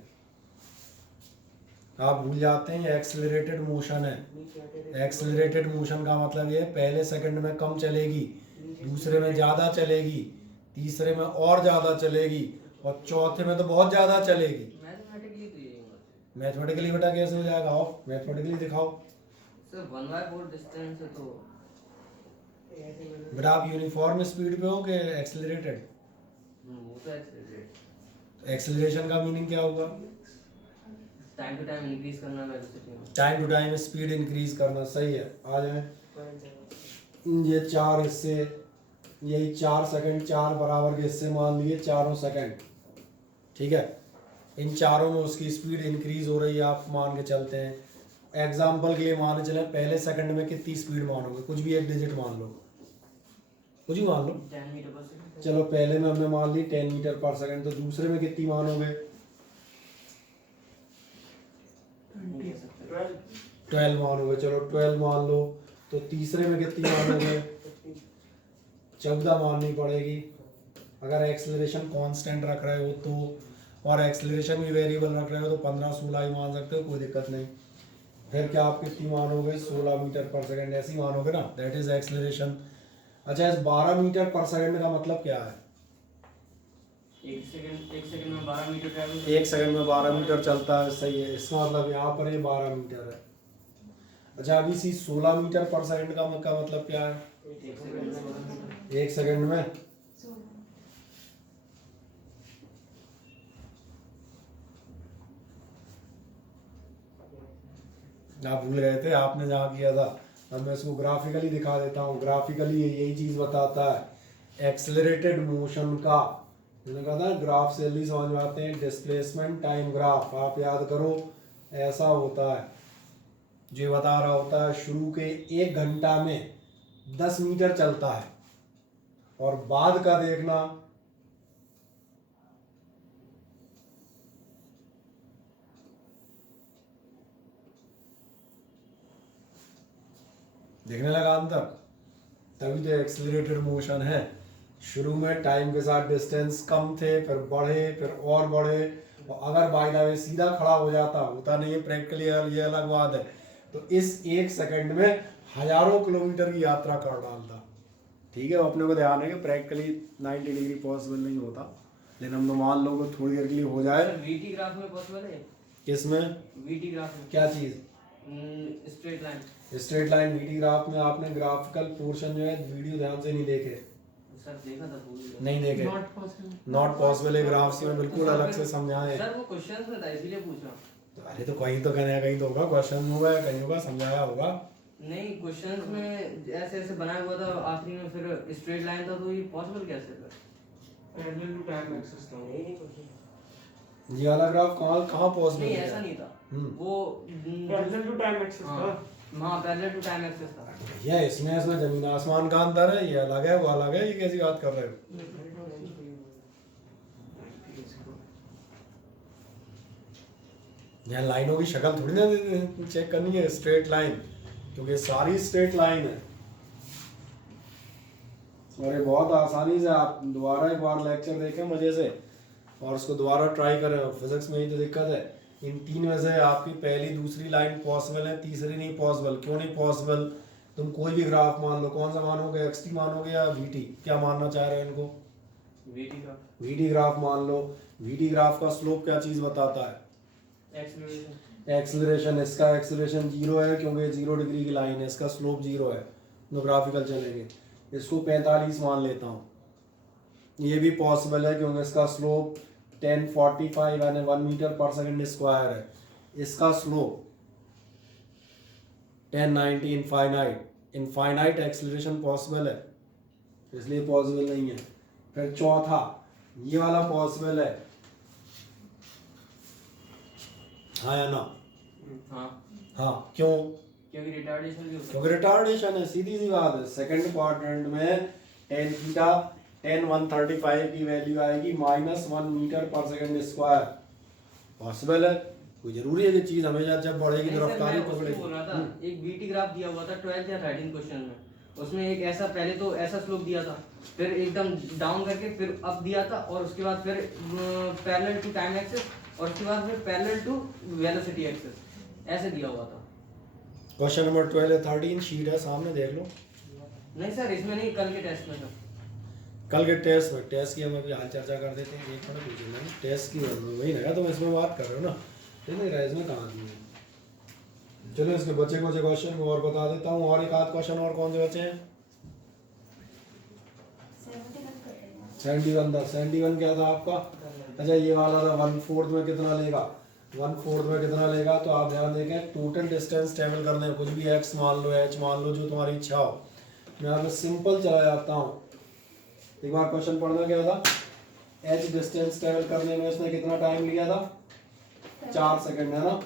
आप भूल जाते हैं एक्सेलरेटेड मोशन है। एक्सेलरेटेड मोशन का मतलब ये है पहले सेकंड में कम चलेगी, दूसरे में ज़्यादा चलेगी, तीसरे में और ज़्यादा चलेगी और चौथे में तो बहुत ज़्यादा चलेगी। मैथमेटिकली तो यही होता है। मैथमेटिकली बेटा कैसे हो जाएगा? आप मैथमेटिकली दिखाओ। सर 1/4 डिस्टेंस है तो बेटा आप यूनिफॉर्म स्पीड पे हो कि एक्सेलरेटेड? वो तो एक्सेलरेट। एक्सेलरेशन का मीनिंग क्या होगा? टाइम टू टाइम इंक्रीज करना वेलोसिटी में। Time to time speed increase करना, सही है। आ जाए, ये 4 हिस्से, यही 4 सेकंड, 4 बराबर के हिस्से मान लिए, चारों सेकंड, ठीक है। इन चारों में उसकी स्पीड इंक्रीज हो रही है, आप मान के चलते हैं। एग्जाम्पल के लिए मान के चले पहले सेकंड में कितनी स्पीड मानोगे? कुछ भी एक डिजिट मान लो, कुछ ही मान लो। 10 मीटर पर सेकंड। चलो पहले में हमने मान ली 10 मीटर पर सेकंड, तो दूसरे में कितनी मानोगे? 12 मानोगे। चलो 12 मान लो। तो तीसरे में कितनी मानोगे? 14 माननी पड़ेगी। अगर एक्सेलरेशन कांस्टेंट रख रहे हो तो, और एक्सेलरेशन भी वेरिएबल रख रहे हो तो 15-16 ही मान सकते हो, कोई दिक्कत नहीं। फिर क्या आप कितनी मानोगे? 16 मीटर पर सेकंड, ऐसे ही मानोगे ना, दैट इज एक्सेलरेशन। अच्छा, इस 12 मीटर पर सेकंड का मतलब क्या है? 1 सेकंड में 12 मीटर ट्रैवल। 1 सेकंड में 12 मीटर चलता है, सही है। इसका मतलब यहाँ पर ये 12 मीटर है। अच्छा, अभी इसी 16 मीटर पर सेकंड का मतलब क्या है? 1 सेकंड में 12 मीटर। 1 सेकंड में आप भूल गए थे, आपने जहाँ किया था। अब मैं इसको ग्राफिकली दिखा देता हूँ। ग्राफिकली यही चीज बताता है एक्सेलरेटेड मोशन का। मैंने कहा था ग्राफ से जल्दी समझ में आते हैं। डिस्प्लेसमेंट टाइम ग्राफ आप याद करो, ऐसा होता है। जो बता रहा होता है शुरू के 1 घंटा में 10 मीटर चलता है, और बाद का देखना देखने लगा अंतर, तभी तो एक्सेलरेटेड मोशन है। शुरू में टाइम के साथ डिस्टेंस कम थे, फिर बढ़े, फिर और बढ़े। और अगर बाय द वे सीधा खड़ा हो जाता, होता नहीं है प्रैक्टिकली, ये अलग बात है, तो इस 1 सेकंड में हजारों किलोमीटर की यात्रा कर डालता। ठीक है, अपने को ध्यान है कि प्रैक्टिकली 90 डिग्री पॉसिबल नहीं होता, लेकिन हम तो मान लो कि थोड़ी देर के लिए हो जाए। सर वीटी ग्राफ में पॉसिबल है? किसमें? वीटी ग्राफ में क्या चीज? Straight line. Straight line VT graph में आपने ग्राफिकल पोर्शन जो है वीडियो ध्यान से नहीं देखे। सर देखा था भूल गया। नहीं देखे, नॉट पॉसिबल। नॉट पॉसिबल है। ग्राफ्स में बिल्कुल अलग से समझाए। सर वो क्वेश्चंस में था इसीलिए पूछ रहा हूँ। तो अरे तो कहीं तो कहीं तो होगा, क्वेश्चन होगा, कहीं होगा, समझाया होगा। नहीं क्वेश्चंस में ऐसे ऐसे बनाया हुआ था, आखिरी में फिर स्ट्रेट लाइन था, तो ये पॉसिबल कैसे था? पैरेलल टू टाइम एक्सिस था। ये वाला ग्राफ कहाँ पॉसिबल नहीं है? ऐसा नहीं था वो। पैरेलल टू टाइम एक्सिस था। हाँ पैरेलल टू टाइम एक्सिस था। भैया इसमें जमीन आसमान का अंतर है। ये अलग है, वो अलग है, ये कैसी बात कर रहे हो? यहाँ लाइनों की शक्ल थोड़ी ना चेक करनी है, स्ट्रेट लाइन, क्योंकि सारी स्ट्रेट लाइन है। और ये बहुत आसानी से आप दोबारा एक बार लेक्चर देखें मजे से, और उसको दोबारा ट्राई करें। फिजिक्स में ही तो दिक्कत है। इन 3 में से आपकी पहली दूसरी लाइन पॉसिबल है, तीसरी नहीं पॉसिबल। क्यों नहीं पॉसिबल? तुम कोई भी ग्राफ मान लो, कौन सा मानोगे? एक्सटी मानोगे या वीटी? क्या मानना चाह रहे हो इनको? VT graph. वीटी ग्राफ मान लो। वीटी ग्राफ का स्लोप क्या चीज बताता है? एक्सेलरेशन। एक्सेलरेशन। इसका एक्सेलरेशन 0 है क्योंकि 0 डिग्री की लाइन है, इसका स्लोप 0 है। तो ग्राफिकल चलेंगे। इसको 45 मान लेता हूँ, ये भी पॉसिबल है क्योंकि इसका स्लोप 1045 यानी 1 मीटर पर सेकंड स्क्वायर है। इसका स्लोप 1090 इनफाइनाइट एक्सेलरेशन पॉसिबल है, इसलिए पॉसिबल नहीं है। फिर चौथा ये वाला पॉसिबल है, हाँ या ना? हाँ हाँ, क्यों? क्योंकि रिटार्डेशन भी होता है। क्योंकि रिटार्डेशन है, सीधी सी बात है। सेकंड क्वाड्रेंट में tan थीटा 10 135 की वैल्यू आएगी -1 मीटर पर सेकंड स्क्वायर। पॉसिबल है? कोई जरूरी है कि चीज हमेशा जब बढ़ेगी तो नहीं सर, रफ्तार ही मैं उसको पकड़ेगी। बोल रहा था, एक बीटी ग्राफ दिया हुआ था 12th या 13th क्वेश्चन में, उसमें एक ऐसा पहले तो ऐसा स्लोप दिया था, फिर एकदम डाउन करके फिर अप दिया था, और उसके बाद फिर पैरेलल टू टाइम एक्सिस, और उसके बाद फिर पैरेलल टू वेलोसिटी एक्सिस, ऐसे दिया हुआ था। क्वेश्चन नंबर 12 है, 13 शीट है सामने, देख लो। नहीं सर, इसमें नहीं, कल के टेस्ट में था। कल के टेस्ट में, टेस्ट की हम अभी हाल चर्चा कर देते हैं। एक मिनट पूछिए, मैंने टेस्ट की वही लगा, तुम इसमें बात कर रहे हो ना, नहीं रहा इसमें कहाँ दी है। चलो इसके बचे कुछ क्वेश्चन को और बता देता हूँ, और एक आध क्वेश्चन और कौन से बचे हैं? 71 था। 71 क्या था आपका? अच्छा ये वाला था 1/4 में कितना लेगा, 1/4 में कितना लेगा, तो आप ध्यान देखें टोटल डिस्टेंस ट्रेवल करने में, कुछ भी x मान लो, h मान लो, जो तुम्हारी इच्छा हो। मैं यहाँ पे सिंपल चला जाता हूँ। एक बार क्वेश्चन पढ़ना क्या था, h डिस्टेंस ट्रेवल करने में इसने कितना टाइम लिया था, 4 सेकंड, है ना।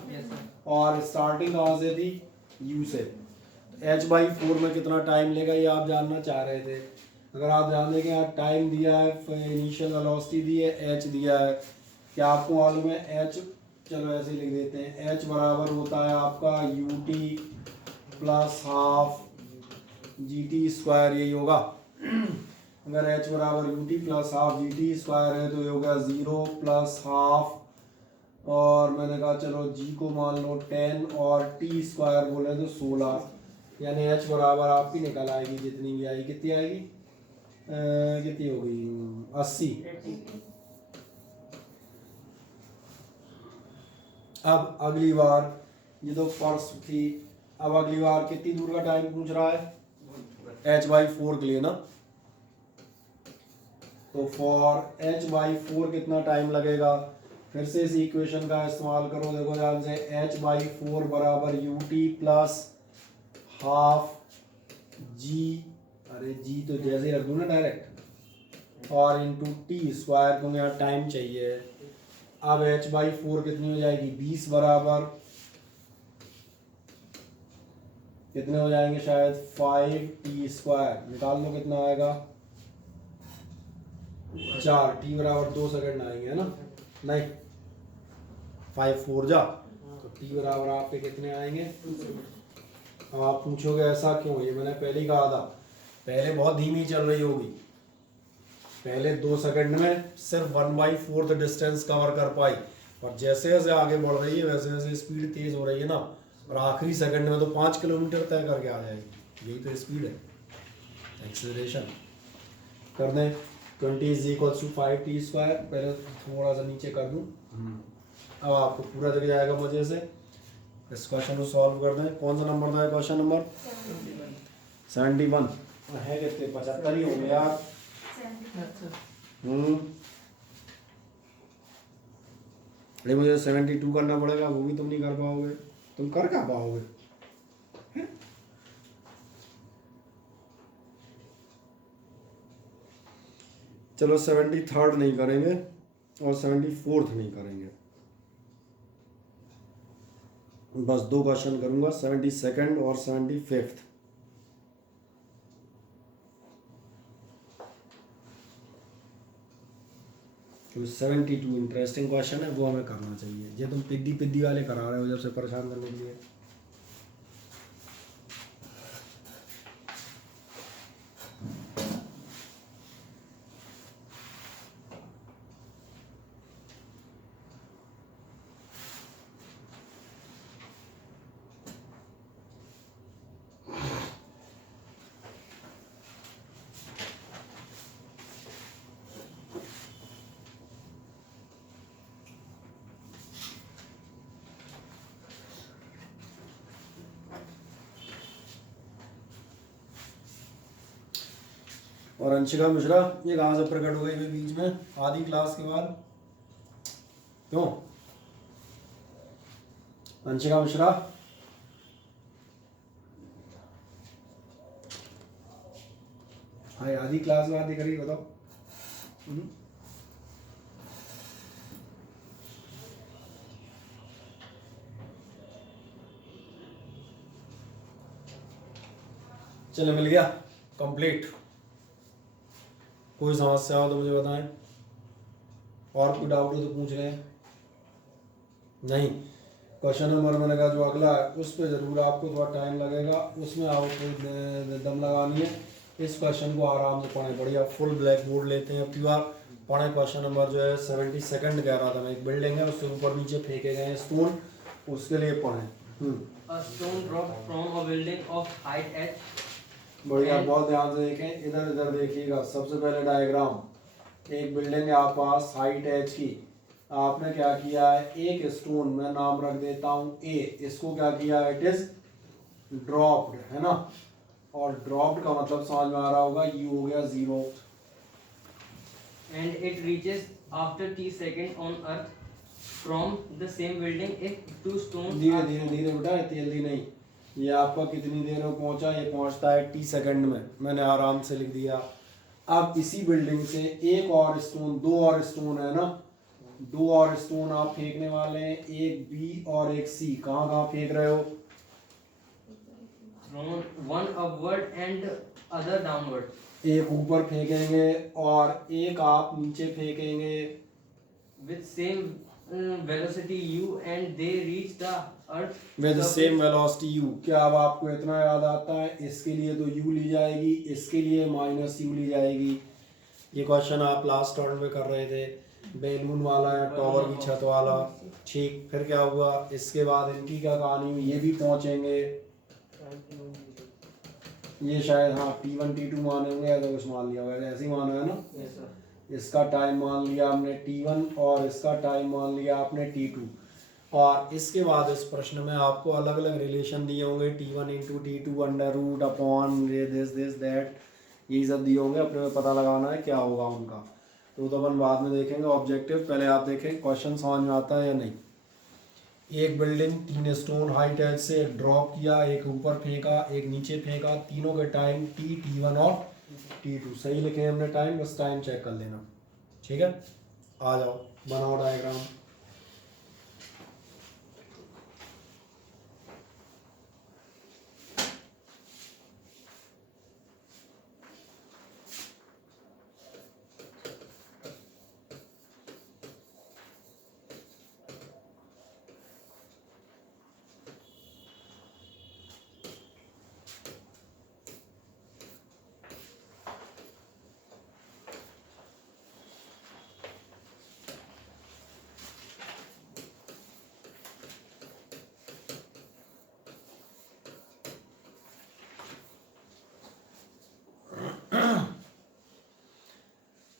और स्टार्टिंग कहाँ से थी, u से। h/4 में कितना टाइम लेगा ये आप जानना चाह रहे थे। अगर आप जान दें कि यहाँ टाइम दिया है, इनिशियल वेलोसिटी दी है, h दिया है, क्या आपको मालूम है h, चलो ऐसे लिख देते हैं, h बराबर होता है आपका ut plus half gt square, यही होगा। अगर h बराबर ut plus half gt square है तो ये होगा 0 प्लस हाफ, और मैंने कहा चलो g को मान लो 10 और t स्क्वायर बोले तो 16, यानी h बराबर आपकी निकल आएगी, जितनी भी आएगी, कितनी आएगी, कितनी होगी, 80। अब अगली बार, ये तो फर्स्ट थी, अब अगली बार कितनी दूर का टाइम पूछ रहा है, h/4 के लिए ना। तो फॉर h/4 कितना टाइम लगेगा, फिर से इस इक्वेशन का इस्तेमाल करो, देखो ध्यान से, h/4 बराबर ut प्लस हाफ g, अरे g तो जैसे ही रख दूँ ना डायरेक्ट, और इंटू टी स्क्वायर, क्योंकि यहाँ टाइम चाहिए। अब h/4 कितनी हो जाएगी, 20 बराबर कितने हो जाएंगे, शायद 5t स्क्वायर, निकाल लो कितना आएगा, 4, t बराबर 2 सेकंड आएंगे, है ना, नहीं 5 4 जा, तो t बराबर आपके कितने आएंगे। अब आप पूछोगे ऐसा क्यों, ये मैंने पहले ही कहा था, पहले बहुत धीमी चल रही होगी, पहले 2 सेकंड में सिर्फ 1/4 डिस्टेंस कवर कर पाई, और जैसे जैसे आगे बढ़ रही है वैसे वैसे स्पीड तेज हो रही है ना, और आखिरी सेकंड में तो 5 किलोमीटर तय करके आ जाएगी, यही तो स्पीड है, एक्सेलरेशन। कर दें, 20 = 5t स्क्वायर, पहले थोड़ा सा नीचे कर दूं, अब आपको पूरा दिख जाएगा मजे से। इस क्वेश्चन को सॉल्व कर दें। कौन सा नंबर था क्वेश्चन नंबर 71 है, कितने 75 ही होंगे यार। अच्छा अरे मुझे 72 करना पड़ेगा, वो भी तुम नहीं कर पाओगे, तुम कर क्या पाओगे। चलो 73rd नहीं करेंगे और 74th नहीं करेंगे, बस 2 क्वेश्चन करूंगा, 72nd और 75th। तो 72 इंटरेस्टिंग क्वेश्चन है, वो हमें करना चाहिए। ये तुम पिद्दी वाले करा रहे हो जब से परेशान करने के लिए। और अंशिका मिश्रा ये कहाँ से प्रकट हो गई वे बीच में आधी क्लास के बाद, क्यों अंशिका मिश्रा? हाँ आधी क्लास में आधी करी, बताओ। चलो मिल गया कंप्लीट। कोई समस्या हो तो मुझे बताएं, और कोई डाउट हो तो पूछ लें। नहीं, क्वेश्चन नंबर मैंने कहा जो अगला है उस पर ज़रूर आपको थोड़ा टाइम लगेगा, उसमें आपको दम लगानी है। इस क्वेश्चन को आराम से पढ़ें, बढ़िया फुल ब्लैक बोर्ड लेते हैं प्योर पढ़ें। क्वेश्चन नंबर जो है 72 कह रहा था मैं, एक बिल्डिंग है उससे ऊपर नीचे फेंके गए हैं स्टोन, उसके लिए पढ़ें। A stone dropped from a building of height h. बढ़िया, बहुत ध्यान से देखें, इधर इधर देखिएगा। सबसे पहले डायग्राम, एक बिल्डिंग है आप पास हाइट एच की, आपने क्या किया है, एक स्टोन मैं नाम रख देता हूँ ए, इसको क्या किया, इट इज ड्रॉप्ड, है ना। और ड्रॉप्ड का मतलब समझ में आ रहा होगा, यू हो गया 0। And it reaches after t second on earth from the same building if two stones धीरे are धीरे धीरे बेटा, इतनी जल्दी नहीं। ये आपका कितनी देर में पहुंचा, ये पहुंचता है टी सेकंड में, मैंने आराम से लिख दिया। अब इसी बिल्डिंग से एक और स्टोन, 2 और स्टोन है ना, 2 और स्टोन आप फेंकने वाले हैं, एक बी और एक सी। कहाँ कहाँ फेंक रहे हो, thrown, one upward and other downward. एक ऊपर फेंकेंगे और एक आप नीचे फेंकेंगे With same velocity u and they reach the earth. With surface. Same velocity you. क्या अब आपको इतना याद आता है, इसके लिए तो यू ली जाएगी, इसके लिए माइनस यू ली जाएगी। ये क्वेश्चन आप लास्ट टर्न में कर रहे थे, बैलून वाला या टावर की छत वाला, ठीक। फिर क्या हुआ, इसके बाद इनकी क्या कहानी हुई, ये भी पहुंचेंगे, ये शायद हाँ T1 T2 माने होंगे, ऐसा कुछ मान लिया होगा, ऐसे ही माना है ना। Yes, sir. इसका टाइम मान लिया हमने T1 और इसका टाइम मान लिया आपने T2। और इसके बाद इस प्रश्न में आपको अलग अलग रिलेशन दिए होंगे, T1 into T2 under root upon this that, यही सब दिए होंगे, अपने में पता लगाना है क्या होगा उनका। तो अपन बाद में देखेंगे। ऑब्जेक्टिव पहले आप देखें क्वेश्चन समझ में आता है या नहीं। एक बिल्डिंग 3 स्टोन हाइट एज से ड्रॉप किया, एक ऊपर फेंका, एक नीचे फेंका, तीनों के टाइम T1 और T2 सही लिखे हमने टाइम, बस टाइम चेक कर लेना, ठीक है। आ जाओ बनाओ डायग्राम।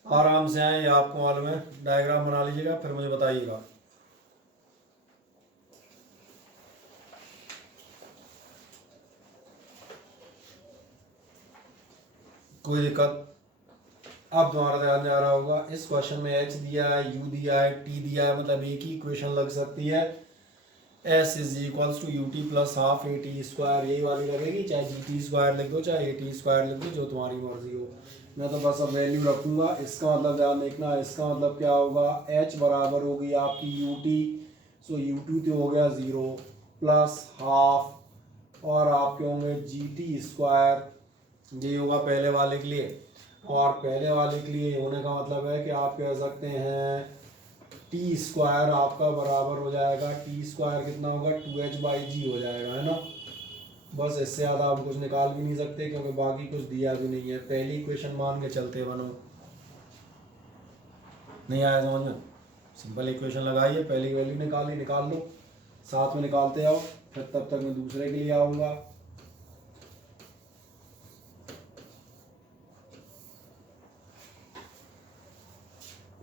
आराम से आए, ये आपको मालूम है, डायग्राम बना लीजिएगा फिर मुझे बताइएगा। कोई दिक्कत, अब तुम्हारा ध्यान जा रहा होगा। इस क्वेश्चन में h दिया है, u दिया है, t दिया है, मतलब एक ही इक्वेशन लग सकती है, s is equals to u t plus half a t square, यही वाली लगेगी। चाहे जी टी स्क्वायर लिख दो, चाहे ए टी स्क्वायर लिख दो, जो तुम्हारी मर्जी हो। मैं तो बस अब वैल्यू रखूँगा। इसका मतलब ध्यान देखना, इसका मतलब क्या होगा, h बराबर होगी आपकी u t, so u two तो हो गया 0 प्लस हाफ और आपके होंगे जी टी स्क्वायर, ये होगा पहले वाले के लिए। और पहले वाले के लिए होने का मतलब है कि आप कह सकते हैं टी स्क्वायर आपका बराबर हो जाएगा, टी स्क्वायर कितना होगा 2h/g हो जाएगा, है ना। बस इससे ज़्यादा आप कुछ निकाल भी नहीं सकते क्योंकि बाकी कुछ दिया भी नहीं है। पहली इक्वेशन मान के चलते बनो। नहीं आया समझ में, सिंपल इक्वेशन लगाइए, पहली वैल्यू निकाल लो, साथ में निकालते आओ, फिर तब तक मैं दूसरे के लिए आऊँगा।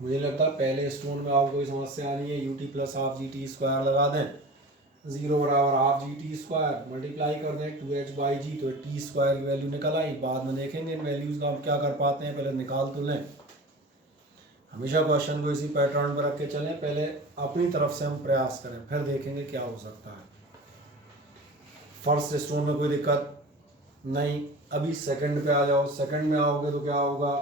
मुझे लगता है पहले स्टोन में आपको कोई समस्या नहीं है। You t plus half G T square लगा दें, 0 बराबर half G T square, multiply कर दें 2h/g, तो टी स्क्वायर की वैल्यू निकल आई। बाद में देखेंगे इन वैल्यूज़ का हम क्या कर पाते हैं, पहले निकाल तो लें। हमेशा क्वेश्चन को इसी पैटर्न पर रख के चलें, पहले अपनी तरफ से हम प्रयास करें, फिर देखेंगे क्या हो सकता है। फर्स्ट स्टोन में कोई दिक्कत नहीं। अभी सेकंड पे आ जाओ। सेकंड में आओगे तो क्या होगा,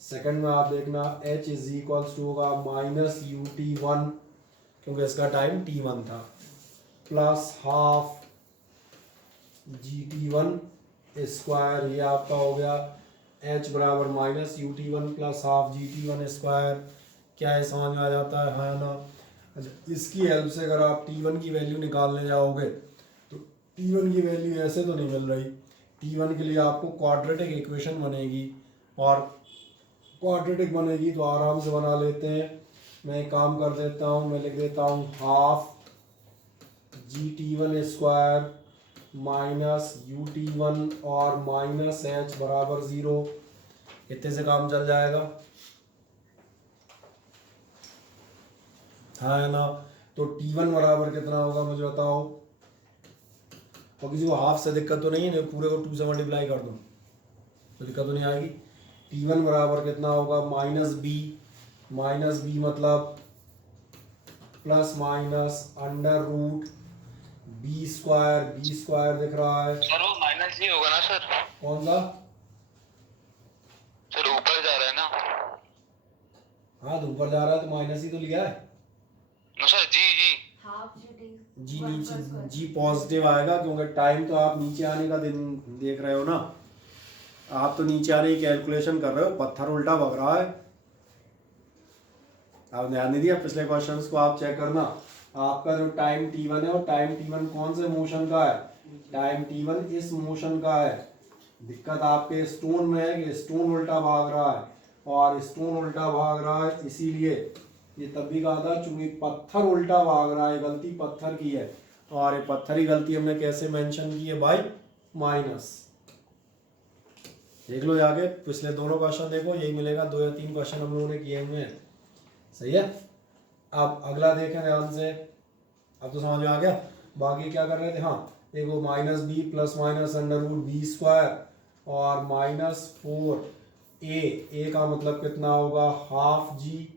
सेकंड में आप देखना h इज इक्वल्स टू होगा माइनस यू टी 1, क्योंकि इसका टाइम t1 था, plus half G T 1 square, ये आपका हो गया एच बराबर minus U T one plus half G T one square, क्या है समझ में आ जाता है हाँ ना। अच्छा, इसकी हेल्प से अगर आप टी वन की वैल्यू निकालने जाओगे तो टी वन की वैल्यू ऐसे तो नहीं मिल रही, टी वन के लिए आपको क्वाड्रेटिक इक्वेशन बनेगी, और क्वाड्रेटिक बनेगी तो आराम से बना लेते हैं। मैं एक काम कर देता हूँ, मैं लिख देता हूँ half G T one square minus U T one और माइनस एच बराबर 0। इतने से काम चल जाएगा, हाँ है ना। तो टी वन बराबर कितना होगा मुझे बताओ, और किसी को हाफ से दिक्कत तो नहीं है, पूरे को 2 से मल्टीप्लाई कर दूँ तो दिक्कत तो नहीं आएगी। टी वन बराबर कितना होगा माइनस बी मतलब plus minus under root b square दिख रहा है सर वो माइनस ही होगा ना सर? कौन सा सर ऊपर जा रहा है ना? हाँ तो ऊपर जा रहा है तो माइनस ही तो लिया है नो सर जी जी नीचे जी पॉजिटिव आएगा, क्योंकि टाइम तो आप नीचे आने का दिन देख रहे हो ना, आप तो नीचे आने की कैलकुलेशन कर रहे हो, पत्थर उल्टा भग रहा है। आप ध्यान नहीं दिया पिछले क्वेश्चंस को, आप चेक करना। आपका जो टाइम t1 है और टाइम t1 कौन से मोशन का है, टाइम t1 इस मोशन का है। दिक्कत आपके स्टोन में है कि स्टोन उल्टा भाग रहा है, और स्टोन उल्टा भाग रहा है इसीलिए ये तब भी कहा था चूंकि पत्थर उल्टा भाग रहा है, गलती पत्थर की है, और ये पत्थर ही गलती हमने कैसे मेंशन की है भाई, माइनस। देख लो जाके पिछले दोनों क्वेश्चन देखो, यही मिलेगा, 2 या 3 क्वेश्चन हम लोगों ने किए हुए हैं, सही है। अब अगला देखें ध्यान से, अब तो समझ में आ गया। बाकी क्या कर रहे थे, हाँ देखो minus b plus minus under root b square और माइनस 4a का मतलब कितना होगा हाफ जी,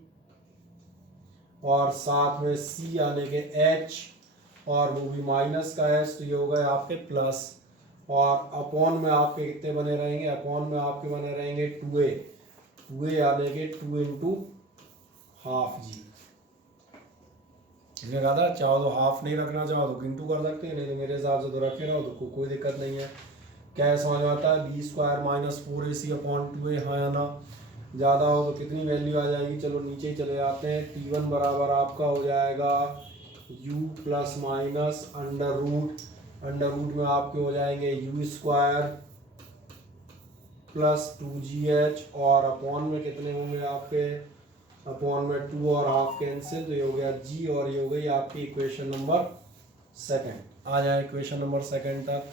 और साथ में c आने के h, और वो भी माइनस का h, तो ये हो गए आपके प्लस, और अपॉन में आपके कितने बने रहेंगे, अपॉन में आपके बने रहेंगे 2a आने के 2 इंटू हाफ जी। इसने कहा था चाहो तो हाफ नहीं रखना, चाहो तो इंटू कर सकते हैं, नहीं तो मेरे हिसाब से तो रखे रहो तो कोई दिक्कत नहीं है। क्या है समझ में आता है, B square minus 4ac upon 2a, हाँ या ना। ज़्यादा हो तो कितनी वैल्यू आ जाएगी, चलो नीचे ही चले जाते हैं। t1 बराबर आपका हो जाएगा u plus minus under root में आपके हो जाएंगे u स्क्वायर प्लस 2gh, और अपॉन में कितने होंगे आपके, अपॉन में 2 और हाफ कैंसिल, तो ये हो गया g, और ये हो गई आपकी इक्वेशन नंबर 2। आ जाए इक्वेशन नंबर 2 तक।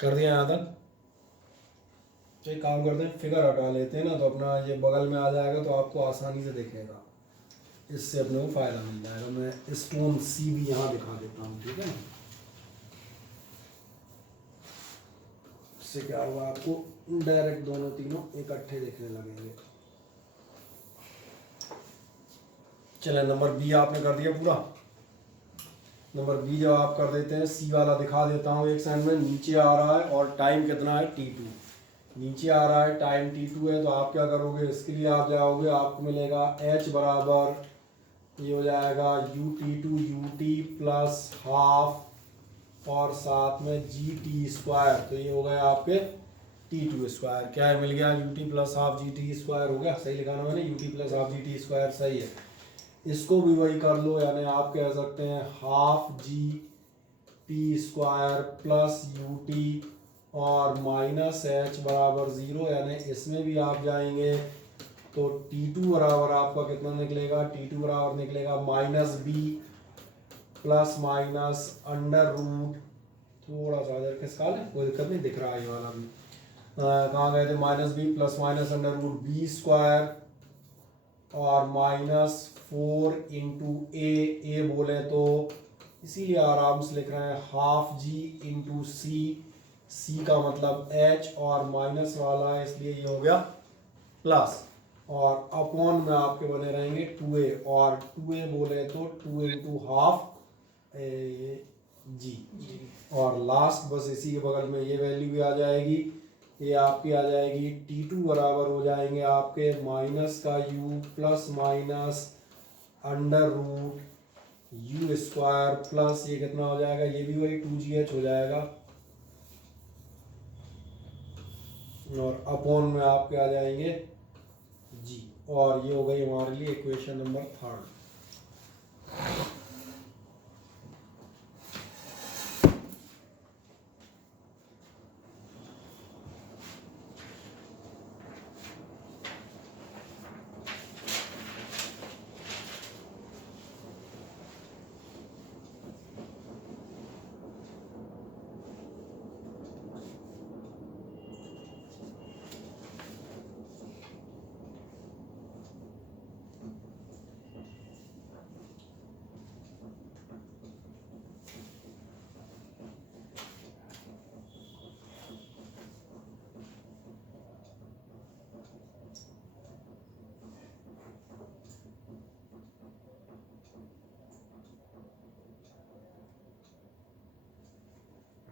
कर दिया यहाँ तक, तो एक काम करते हैं फिगर हटा लेते हैं ना, तो अपना ये बगल में आ जाएगा तो आपको आसानी से दिखेगा, इससे अपने को फायदा मिल जाएगा। मैं स्टोन सी भी यहाँ दिखा देता हूँ, ठीक है ना। इससे क्या होगा, आपको डायरेक्ट दोनों तीनों इकट्ठे दिखने लगेंगे। चले नंबर बी आपने कर दिया पूरा। नंबर बी जब आप कर देते हैं, सी वाला दिखा देता हूँ एक साइड में, नीचे आ रहा है और टाइम कितना है t2, नीचे आ रहा है टाइम t2 है, तो आप क्या करोगे, इसके लिए आप जाओगे, आपको मिलेगा h बराबर ये हो जाएगा ut प्लस हाफ और साथ में gt स्क्वायर, तो ये हो गया आपके t2 स्क्वायर। क्या है मिल गया, ut plus half gt square हो गया, सही लिखा ना मैंने, ut plus half gt square सही है। इसको भी वही कर लो, यानी आप कह सकते हैं half G P square plus ut और माइनस h बराबर 0, यानी इसमें भी आप जाएंगे तो t2 बराबर आपका कितना निकलेगा, t2 बराबर निकलेगा minus b plus minus under root, थोड़ा सा इधर किसका है कोई दिक्कत नहीं, दिख रहा है ये वाला भी, कहाँ गए थे, minus b plus minus under root b square और -4 इंटू ए बोले तो इसीलिए आराम से लिख रहे हैं हाफ जी इंटू सी का मतलब h और माइनस वाला है इसलिए ये हो गया प्लस, और अपॉन में आपके बने रहेंगे 2a, और 2a बोले तो 2 इंटू हाफ जी, और लास्ट बस इसी के बगल में ये वैल्यू भी आ जाएगी, ये आपकी आ जाएगी T2 बराबर हो जाएंगे आपके माइनस का u plus minus under root u square plus ये कितना हो जाएगा, ये भी वही 2gh हो जाएगा, और अपॉन में आपके आ जाएंगे जी, और ये हो गई हमारे लिए इक्वेशन नंबर 3।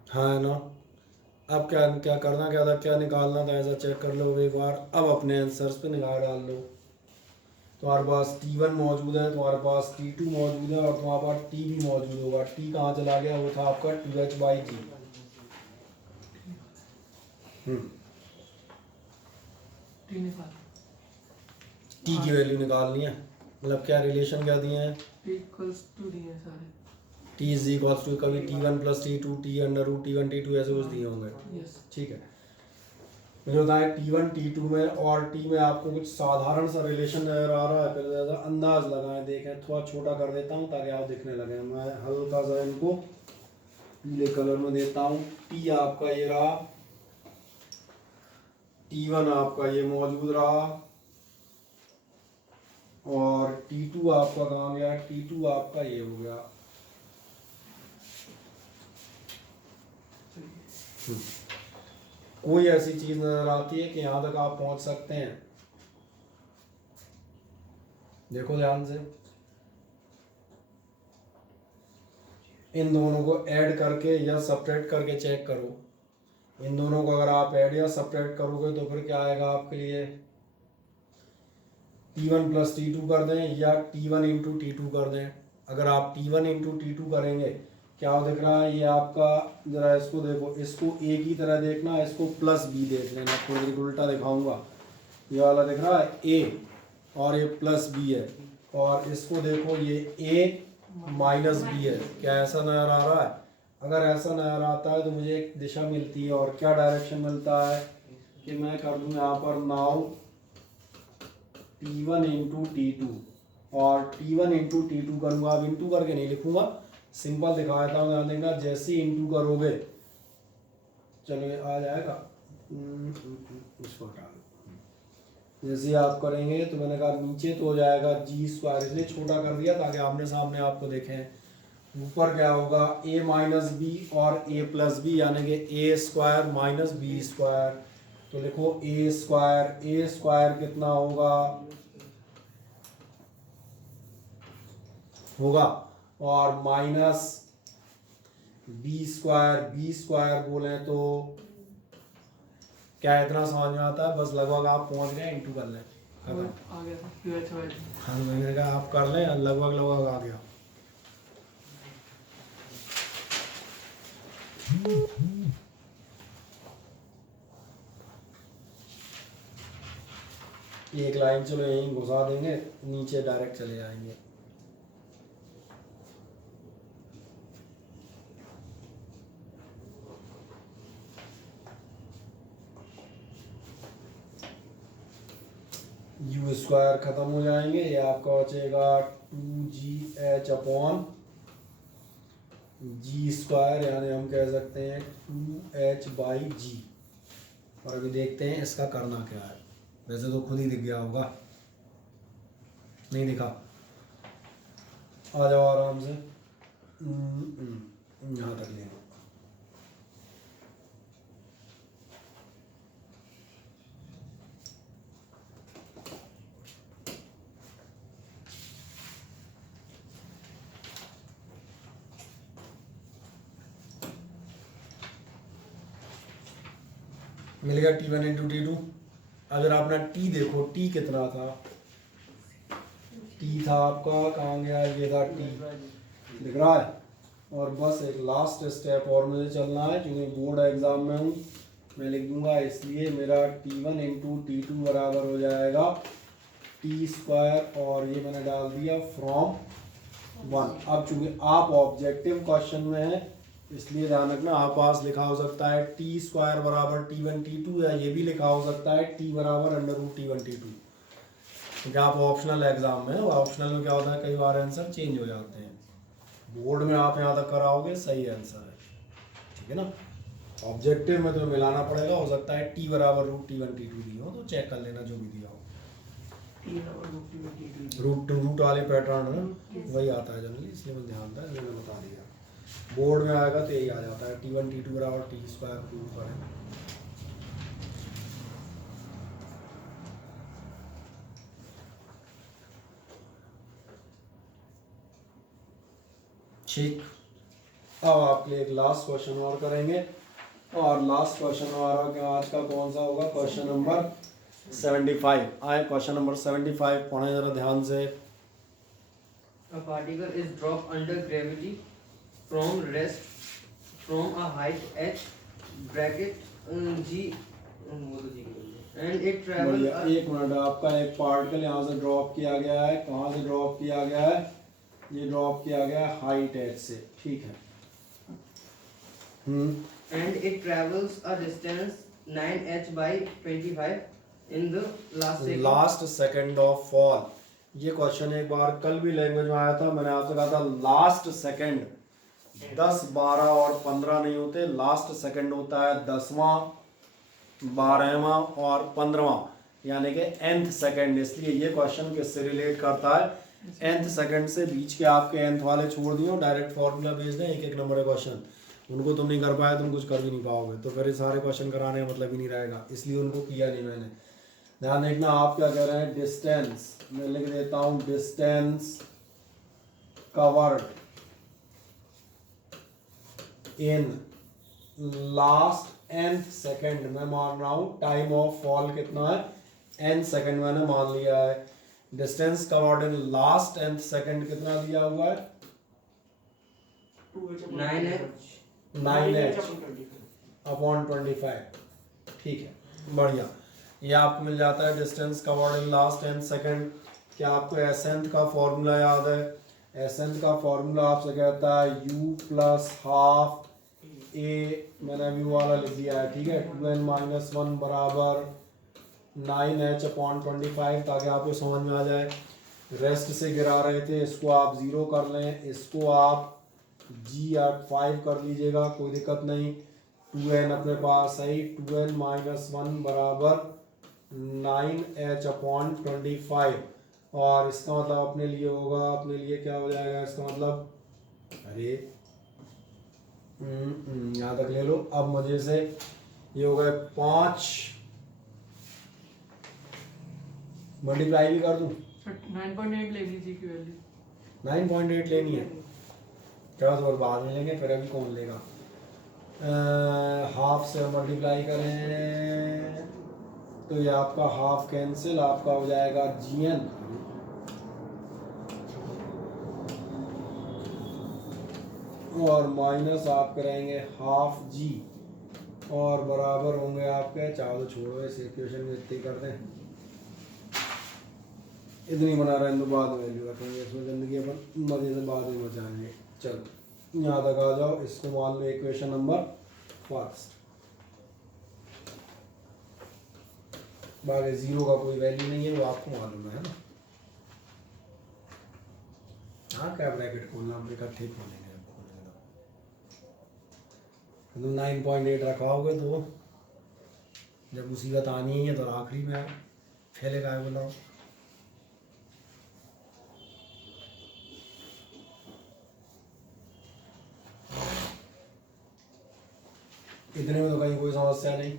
हाँ है ना, अब क्या क्या करना क्या था, क्या निकालना था, ऐसा चेक कर लो एक बार। अब अपने आंसर्स पे निगाह डाल लो। तुम्हारे पास T1 मौजूद है, तुम्हारे पास T2 मौजूद है, और तुम्हारे पास T भी मौजूद होगा। T कहाँ चला गया, वो था आपका 2h/g। टी निकाल, T की वैल्यू निकालनी है, मतलब क्या रिलेशन क्या दिए हैं, टी इक्वल्स टू डी है सारे। T इज इक्वल्स टू कभी T1 plus T2 T under root T1 T2 ऐसे कुछ दिए होंगे। यस, ठीक है, मुझे बताएं T1 T2 में और T में आपको कुछ साधारण सा रिलेशन नजर आ रहा है, फिर ज़्यादा अंदाज लगाएं, देखें। थोड़ा छोटा कर देता हूँ ताकि आप दिखने लगे। मैं हल्का सा इनको पीले कलर में देता हूँ। T आपका ये रहा, T1 आपका ये मौजूद रहा, और T2 आपका कहाँ गया, T2 आपका ये हो गया। कोई ऐसी चीज नजर आती है कि यहाँ तक आप पहुंच सकते हैं? देखो ध्यान से, इन दोनों को ऐड करके या सब्ट्रैक्ट करके चेक करो। इन दोनों को अगर आप ऐड या सब्ट्रैक्ट करोगे तो फिर क्या आएगा आपके लिए, T1 प्लस T2 कर दें या T1 इंटू T2 कर दें। अगर आप T1 इंटू T2 करेंगे, क्या दिख रहा है, ये आपका, जरा इसको देखो, इसको ए की तरह देखना, इसको प्लस बी देख लेना। थोड़ी उल्टा दिखाऊंगा, ये वाला दिख रहा है ए और ये प्लस बी है, और इसको देखो ये ए माइनस बी है। क्या ऐसा नजर आ रहा है? अगर ऐसा नजर आता है तो मुझे एक दिशा मिलती है, और क्या डायरेक्शन मिलता है कि मैं कर दूँ यहाँ पर नाउ T1 इंटू T2, और T1 इंटू T2 करूँगा। अब इंटू करके नहीं लिखूंगा, सिंपल दिखा देता हूँ, ध्यान देना। जैसे ही इंटू करोगे, चलो ये आ जाएगा, इसको हटा दो। जैसे आप करेंगे तो मैंने कहा नीचे तो हो जाएगा g², इसलिए छोटा कर दिया ताकि आमने सामने आपको देखें। ऊपर क्या होगा, a माइनस बी और a प्लस बी, यानी कि a² माइनस b²। तो लिखो a² कितना होगा और माइनस b² बोले तो क्या इतना समझ में आता है? बस लगभग आप पहुंच गए, इंटू कर लें, आ गया था QH/G। हाँ मैंने कहा आप कर लें, लगभग आ गया। एक लाइन चलो यहीं घुसा देंगे, नीचे डायरेक्ट चले जाएंगे। u² खत्म हो जाएंगे, ये आपका बचेगा 2gh अपॉन g², यानी हम कह सकते हैं 2h/g। और अभी देखते हैं इसका करना क्या है। वैसे तो खुद ही दिख गया होगा। नहीं दिखा, आ जाओ आराम से, यहाँ तक लेना। मिल गया T1 इंटू T2। अगर आपने T देखो, T कितना था, T था आपका, कहाँ गया, ये था T, दिख रहा है। और बस एक लास्ट स्टेप और मुझे चलना है, क्योंकि बोर्ड एग्जाम में हूँ, मैं लिख दूंगा, इसलिए मेरा T1 इंटू T2 बराबर हो जाएगा T स्क्वायर, और ये मैंने डाल दिया फ्रॉम 1। अब चूंकि आप ऑब्जेक्टिव क्वेश्चन में है, इसलिए ध्यान रखना, आप पास लिखा हो सकता है T स्क्वायर बराबर T1 T2, या ये भी लिखा हो सकता है T बराबर अंडर रूट T1 T2, क्योंकि आप ऑप्शनल एग्जाम में, ऑप्शनल में क्या होता है, कई बार आंसर चेंज हो जाते हैं। बोर्ड में आप यहाँ तक कराओगे सही आंसर है, ठीक है ना। ऑब्जेक्टिव में तुम्हें मिलाना पड़ेगा, हो सकता है T बराबर रूट T1 T2 दी हो, तो चेक कर लेना जो भी दिया हो। रूट वाले पैटर्न है वही आता है जनरली, इसलिए मैं ध्यान था, मैंने बता दिया। बोर्ड में आएगा तो यही आ जाता है, T1 T2 बराबर T स्क्वायर प्रूव करें। ठीक, अब आपके लिए एक लास्ट क्वेश्चन और करेंगे, और लास्ट क्वेश्चन हमारा क्या आज का कौन सा होगा, क्वेश्चन नंबर 75। आए क्वेश्चन नंबर 75 पढ़ें जरा ध्यान से। A particle is dropped under gravity from rest from a height h bracket g and it travels बढ़िया, एक मिनट, आपका एक पार्टिकल यहाँ से ड्रॉप किया गया है, कहाँ से ड्रॉप किया गया है, ये ड्रॉप किया गया है हाइट h से, ठीक है। and it travels a distance 9h by 25 in the last second of fall. ये क्वेश्चन एक बार कल भी लैंग्वेज में आया था, मैंने आपसे कहा था लास्ट सेकंड 10, 12 और 15 नहीं होते, लास्ट सेकंड होता है 10वां, 12वां और 15वां, यानी कि nth सेकंड। इसलिए ये क्वेश्चन किससे रिलेट करता है, nth सेकंड से। बीच के आपके nth वाले छोड़ दिए, डायरेक्ट फॉर्मूला भेज दें, एक एक नंबर का क्वेश्चन, उनको तुम नहीं कर पाए, तुम कुछ कर भी नहीं पाओगे, तो फिर ये सारे क्वेश्चन कराने का मतलब ही नहीं रहेगा, इसलिए उनको किया नहीं मैंने। ध्यान देखना, आप क्या कह रहे हैं, डिस्टेंस, मैं लिख देता हूं distance covered in last nth second. मैं मान रहा हूं टाइम ऑफ फॉल कितना है, n सेकंड मैंने मान लिया है। Distance covered in last nth second कितना दिया हुआ है, 9h अपॉन 25, ठीक है, बढ़िया। ये आपको मिल जाता है distance covered in last 10 second. क्या आपको एसेंथ का फॉर्मूला याद है, एसेंथ का फॉर्मूला आपसे कहता है u प्लस हाफ ए, मैंने व्यू वाला लिख दिया है, ठीक है, 2n-1 बराबर 9h अपॉन 25, ताकि आपको समझ में आ जाए। रेस्ट से गिरा रहे थे, इसको आप 0 कर लें, इसको आप g5 कर लीजिएगा, कोई दिक्कत नहीं। 2n अपने पास है, 2n-1 बराबर 9h अपॉन 25, और इसका मतलब अपने लिए होगा, अपने लिए क्या हो जाएगा इसका मतलब, अरे यहाँ तक ले लो। अब मुझे से ये हो गए 5, मल्टीप्लाई भी कर दूं, 9.8 ले लीजिए की वैल्यू, 9.8 लेनी है, क्या और बाद में लेंगे, फिर अभी कौन लेगा। हाफ से मल्टीप्लाई करें तो ये आपका हाफ कैंसिल, आपका हो जाएगा gn, और माइनस आप करेंगे हाफ g, और बराबर होंगे आपके, चाहो तो छोड़ो इस इक्वेशन में इतनी कर दें, इतनी बना रहे हैं तो बाद में वैल्यू रखेंगे, इसमें ज़िंदगी अपन मज़े से बाद में बचाएंगे। चलो यहाँ तक आ जाओ, इसको मान लो इक्वेशन नंबर फर्स्ट। बाकी 0 का कोई वैल्यू नहीं है, वो आपको मालूम है ना। हाँ, क्या ब्रैकेट खोलना, हम इकट्ठे खोलेंगे, तो 9.8 रखाओगे तो जब मुसीबत आनी है तो आखिरी में फैलेगा, बोला इतने में तो कहीं कोई समस्या नहीं।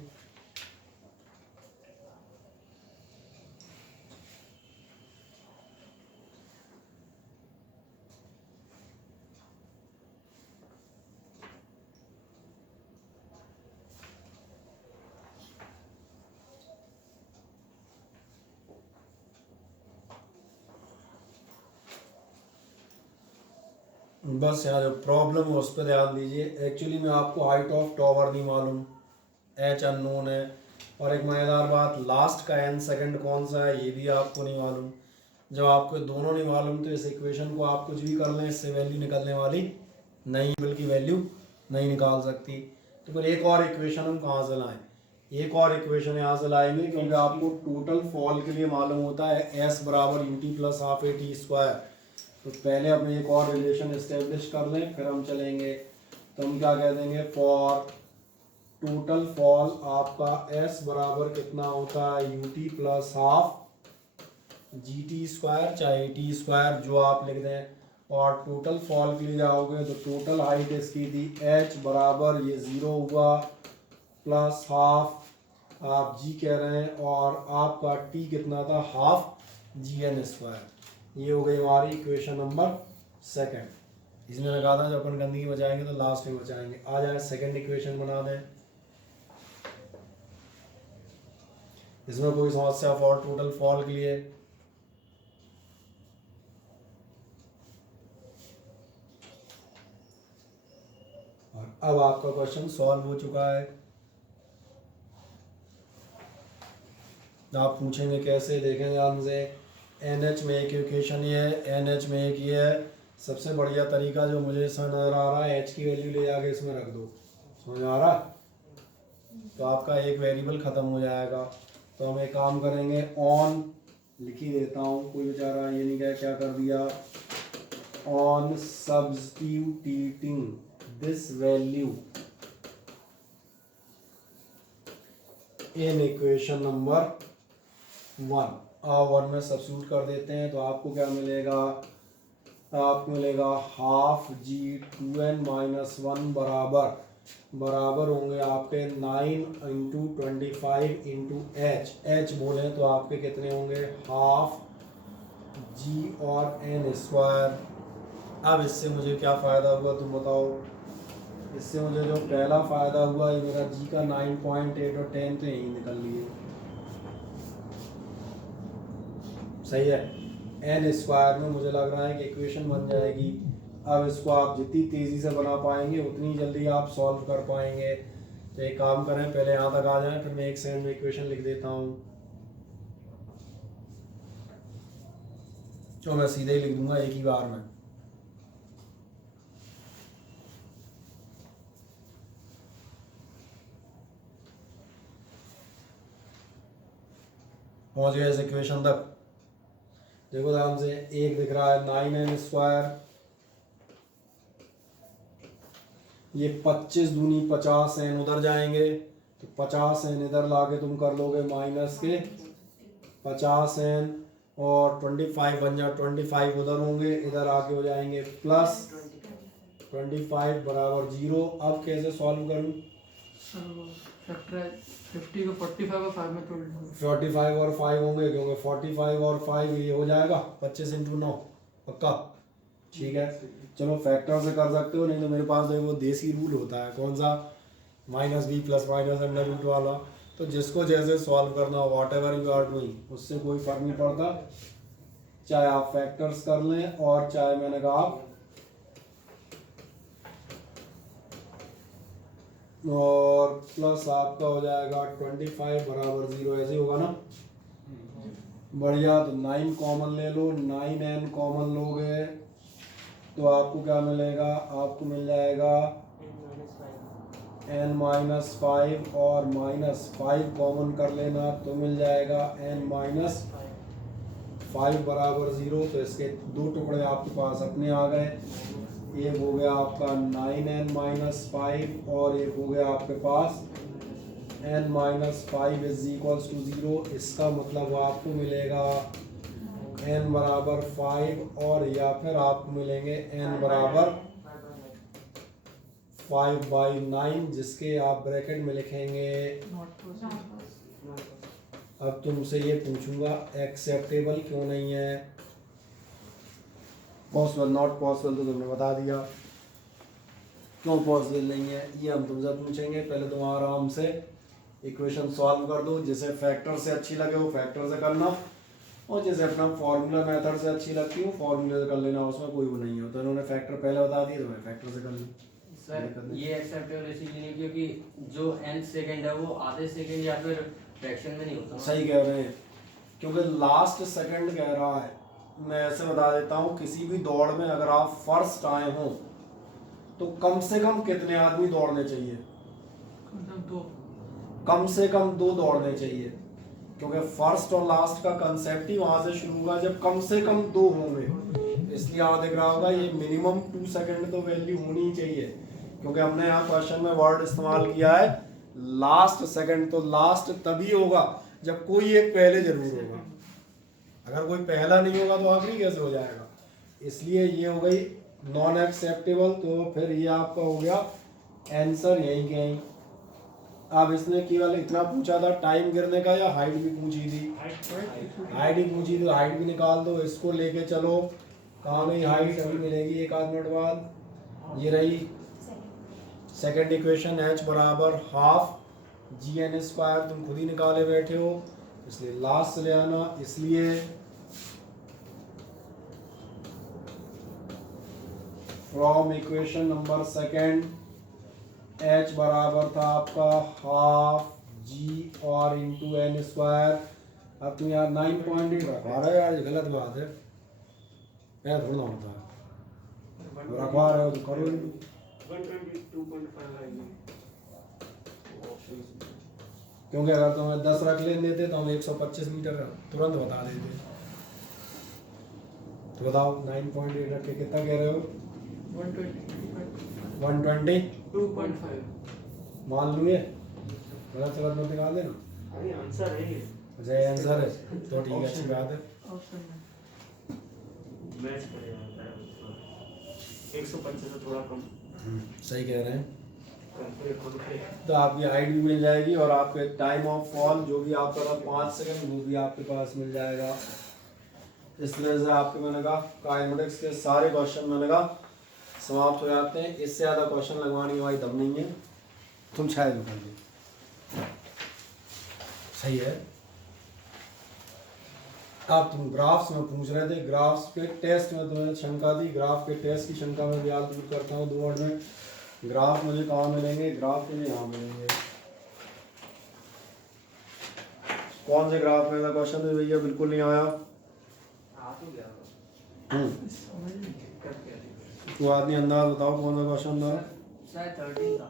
बस यहाँ जो प्रॉब्लम है उस पर ध्यान दीजिए। एक्चुअली में आपको हाइट ऑफ टॉवर नहीं मालूम, एच अननोन है, और एक मज़ेदार बात, लास्ट का एन सेकंड कौन सा है ये भी आपको नहीं मालूम। जब आपको दोनों नहीं मालूम तो इस इक्वेशन को आप कुछ भी कर लें, इससे वैल्यू निकलने वाली नहीं, बिल्कुल वैल्यू नहीं निकाल सकती। तो फिर एक और इक्वेशन हम कहाँ से लाएँ? एक और इक्वेशन यहाँ से लाएंगे, क्योंकि आपको टोटल फॉल के लिए मालूम होता है एस बराबर you t plus half a t square. तो पहले हम एक और रिलेशन इस्टेब्लिश कर लें, फिर हम चलेंगे। तो हम क्या कह देंगे, फॉर टोटल फॉल आपका s बराबर कितना होता है, you t plus half G T square चाहे टी स्क्वायर जो आप लिख दें। और टोटल फॉल के लिए जाओगे तो टोटल हाइट इसकी थी h बराबर ये 0 हुआ प्लस हाफ आप g कह रहे हैं, और आपका t कितना था, हाफ जी एन स्क्वायर। ये हो गई हमारी इक्वेशन नंबर सेकंड। इसमें मैंने कहा था जब अपन गंदगी बचाएंगे तो लास्ट में बचाएंगे। आ जाए सेकंड इक्वेशन बना दें। इसमें कोई समस्या फॉर टोटल फॉल के लिए? और अब आपका क्वेश्चन सॉल्व हो चुका है। आप पूछेंगे कैसे, देखेंगे ध्यान से। NH में एक इक्वेशन ये है, NH में एक ये है। सबसे बढ़िया तरीका जो मुझे समझ नजर आ रहा है, H की वैल्यू ले जाके इसमें रख दो, समझ आ रहा? तो आपका एक वेरिएबल ख़त्म हो जाएगा। तो हम एक काम करेंगे, ऑन लिख ही देता हूँ, कोई बेचारा ये नहीं कहे क्या कर दिया। On substituting this value in equation number 1, one में सब्स्टिट्यूट कर देते हैं तो आपको क्या मिलेगा, आपको मिलेगा हाफ जी 2n माइनस 1 बराबर होंगे आपके 9 इंटू 25 इंटू एच बोलें तो आपके कितने होंगे, हाफ जी और एन स्क्वायर। अब इससे मुझे क्या फ़ायदा हुआ तुम बताओ? इससे मुझे जो पहला फ़ायदा हुआ, ये मेरा जी का 9.8 और 10 तो यही निकल लिए, सही है। एन स्क्वायर में मुझे लग रहा है कि इक्वेशन बन जाएगी। अब इसको आप जितनी तेज़ी से बना पाएंगे उतनी जल्दी आप सॉल्व कर पाएंगे। तो एक काम करें, पहले यहाँ तक आ जाएं, फिर मैं एक सेकंड में इक्वेशन लिख देता हूँ। तो मैं सीधे ही लिख दूंगा एक ही बार में। पहुँच गए इस इक्वेशन तक। देखो ध्यान से, एक दिख रहा है 9n स्क्वायर, ये 25 दूनी 50 n उधर जाएंगे तो 50 n इधर लाके तुम कर लोगे माइनस के 50 n, और 25 बन जा 25 उधर होंगे, इधर आके हो जाएंगे प्लस 25 बराबर 0। अब कैसे सॉल्व करूँ? 50 को 45 और 5 में तोड़ दूंगा। 45 और 5 होंगे, क्योंकि 45 और 5 ये हो जाएगा 25 इंटू 9, पक्का? ठीक है, चलो फैक्टर से कर सकते हो, नहीं तो मेरे पास देखो देसी रूल होता है, कौन सा, minus b plus minus under root वाला। तो जिसको जैसे सॉल्व करना हो, whatever you are doing, उससे कोई फर्क नहीं पड़ता, चाहे आप फैक्टर्स कर लें और चाहे मैंने कहा आप और प्लस आपका हो जाएगा 25 बराबर 0, ऐसे होगा ना, बढ़िया। तो 9 कॉमन ले लो, 9n कॉमन लोगे तो आपको क्या मिलेगा, आपको मिल जाएगा n माइनस 5 और माइनस 5 कॉमन कर लेना तो मिल जाएगा n माइनस 5 बराबर 0। तो इसके दो टुकड़े आपके पास अपने आ गए, एक हो गया आपका 9n माइनस 5 और एक हो गया आपके पास n minus 5 is equals to 0। इसका मतलब आपको मिलेगा n बराबर 5 और या फिर आपको मिलेंगे n बराबर 5/9 जिसके आप ब्रैकेट में लिखेंगे। Not possible. अब तुमसे ये पूछूंगा एक्सेप्टेबल क्यों नहीं है। पॉसिबल नॉट पॉसिबल तो तुमने बता दिया, क्यों पॉसिबल नहीं है ये हम तुमसे पूछेंगे। पहले तुम आराम से इक्वेशन सॉल्व कर दो, जिसे फैक्टर से अच्छी लगे वो फैक्टर से करना, और जैसे अपना फॉर्मूला मेथड से अच्छी लगती हो फॉर्मूले से कर लेना, उसमें कोई वो नहीं हो। तो इन्होंने फैक्टर पहले बता दिए तो मैं फैक्टर से कर लूँ। सर ये एक्सेप्टेबल इसलिए नहीं क्योंकि जो n सेकंड है वो आधे सेकंड या फिर फ्रैक्शन में नहीं होता। सही कह रहे हैं, क्योंकि लास्ट सेकंड कह रहा है। मैं ऐसे बता देता हूँ, किसी भी दौड़ में अगर आप फर्स्ट आए हो तो कम से कम कितने आदमी दौड़ने चाहिए? कम से कम 2 दौड़ने चाहिए, क्योंकि फर्स्ट और लास्ट का कंसेप्ट ही वहां से शुरू हुआ जब कम से कम 2 होंगे। इसलिए आप देख रहा होगा ये मिनिमम 2 सेकंड तो वैल्यू होनी ही चाहिए, क्योंकि हमने यहाँ क्वेश्चन में वर्ड इस्तेमाल किया है लास्ट सेकंड। तो लास्ट तभी होगा जब कोई एक पहले जरूर होगा, अगर कोई पहला नहीं होगा तो आखिरी कैसे हो जाएगा। इसलिए ये हो गई नॉन एक्सेप्टेबल। तो फिर ये आपका हो गया आंसर यहीं के यहीं। अब इसने केवल इतना पूछा था टाइम गिरने का, या हाइट भी पूछी थी? हाइट ही पूछी तो हाइट भी निकाल दो। इसको लेके चलो, कहाँ गई हाइट? अभी मिलेगी 1 आध मिनट बाद। ये रही सेकंड इक्वेशन, h बराबर हाफ gn²। तुम खुद ही निकाले बैठे हो, इसलिए लास्ट से ले आना। इसलिए from equation number second h बराबर था आपका हाफ g और इंटू n²। अब तुम यार 9.8 रखवा रहे हो यार, ये गलत बात है। मैं थोड़ा होता है रखवा रहे हो तो करो। 122.5 आएगी, क्योंकि अगर तुम्हें 10 रख लेने देते तो हम 125 मीटर तुरंत बता देते। तो बताओ 9.8 रख के कितना कह रहे हो? 120 2.5। मान लो ये गलत से गलत मत निकाल देना। अरे आंसर है ये, अच्छा ये आंसर है तो ठीक है, अच्छी बात है। ऑप्शन में मैच करेगा 125 से थोड़ा कम। सही कह रहे हैं। कैलकुलेट खुद पे। तो आपकी हाइट भी मिल जाएगी और आपके टाइम ऑफ फॉल जो भी आपका था 5 सेकंड वो भी आपके पास मिल जाएगा। इस तरह से आपके मैंने कहा काइनेमेटिक्स के सारे क्वेश्चन मैंने कहा समाप्त हो जाते हैं। इससे ज़्यादा क्वेश्चन लगवाने वाली दम नहीं है, तुम शायद कर दो। सही है। अब तुम ग्राफ्स में पूछ रहे थे, ग्राफ्स के टेस्ट में तुम्हें शंका थी, ग्राफ के टेस्ट की शंका में भी आज दूर करता हूँ 2 वर्ड में। ग्राफ मुझे कहाँ मिलेंगे? ग्राफ मुझे यहाँ मिलेंगे। कौन से ग्राफ में क्वेश्चन है भैया? बिल्कुल नहीं आया। तो आदमी अंदाज बताओ कौन सा क्वेश्चन था? शायद 13 था।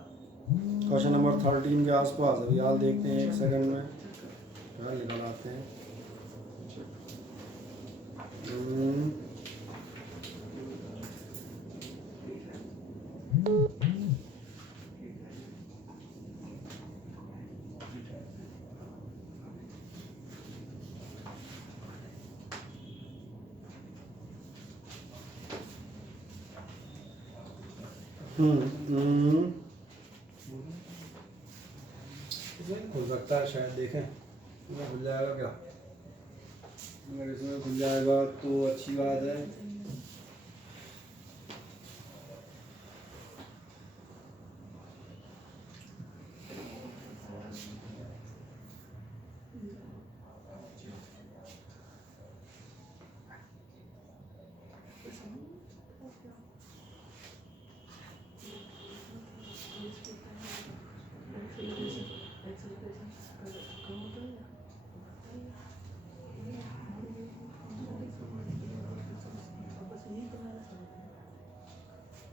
क्वेश्चन नंबर 13 के आसपास। अभी यार देखते हैं 1 सेकंड में यार निकल आते हैं। खुल सकता है शायद, देखें इसमें खुल जाएगा क्या? अगर इसमें खुल जाएगा तो अच्छी बात है।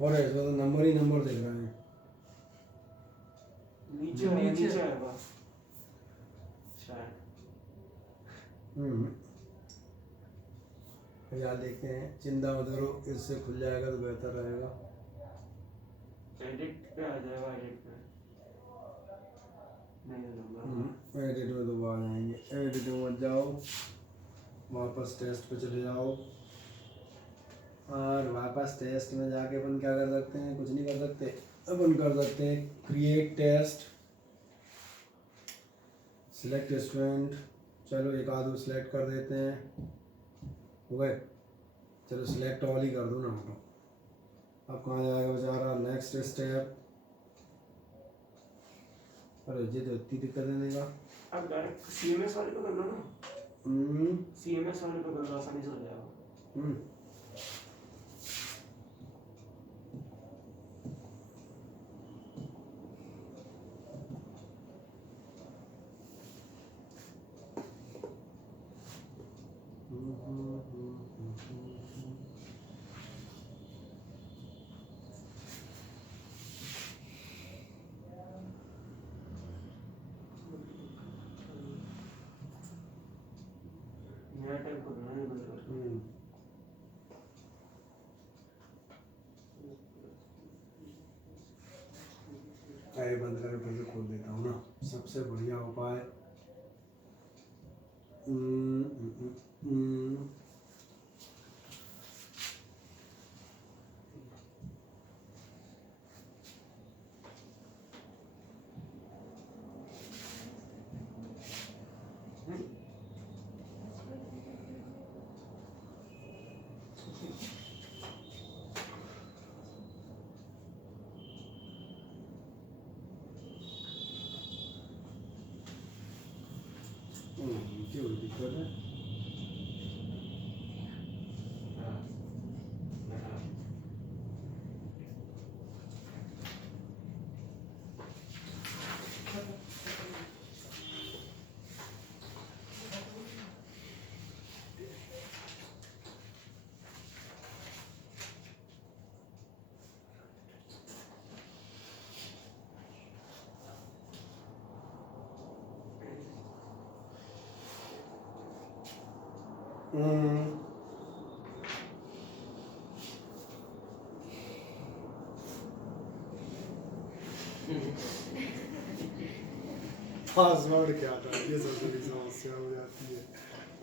और इसमें तो नंबर ही नंबर दिख रहे हैं। नीचे आएगा शायद। यार देखते हैं, चिंता मत करो, इससे खुल जाएगा तो बेहतर रहेगा। एडिट पे आ जाएगा, एडिट पे नहीं नंबर। एडिट में तो आ जाएंगे। एडिट में मत जाओ, वापस टेस्ट पे चले जाओ। और वापस टेस्ट में जाके अपन क्या कर सकते हैं? कुछ नहीं कर सकते। अपन कर सकते हैं क्रिएट टेस्ट, सिलेक्ट स्टूडेंट, चलो एक आध सिलेक्ट कर देते हैं, हो गए। चलो सिलेक्ट ऑल ही कर दो ना, हटो। अब कहाँ जाएगा बेचारा, नेक्स्ट स्टेप। अरे ये तो इतनी दिक्कत देगा। अब डायरेक्ट सीएमएस वाले पे कर लो ना, सीएमएस वाले पे कर लो, आसानी से हो जाएगा। नया टाइप करना है बंद कर। अरे बंद करके फिर से खोल देता हूँ ना, सबसे बढ़िया उपाय। क्यों दिक्कत है? पासवर्ड क्या था, ये सबसे बड़ी समस्या हो जाती है।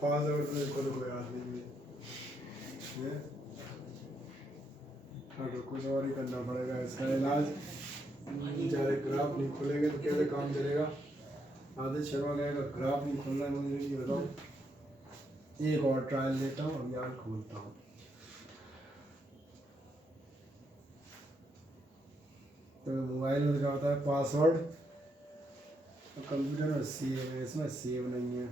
पासवर्ड तो मेरे को याद नहीं है। अगर कुछ और ही करना पड़ेगा इसका इलाज। बेचारे ग्राफ नहीं खुलेंगे तो कैसे काम चलेगा। आदित्य शर्मा कहेगा ग्राफ नहीं खुल रहा है, मुझे ये बताओ। एक और ट्रायल लेता हूँ, अब यार खोलता हूँ। तो मोबाइल में क्या होता है पासवर्ड, कंप्यूटर में सेव है, इसमें सेव नहीं है,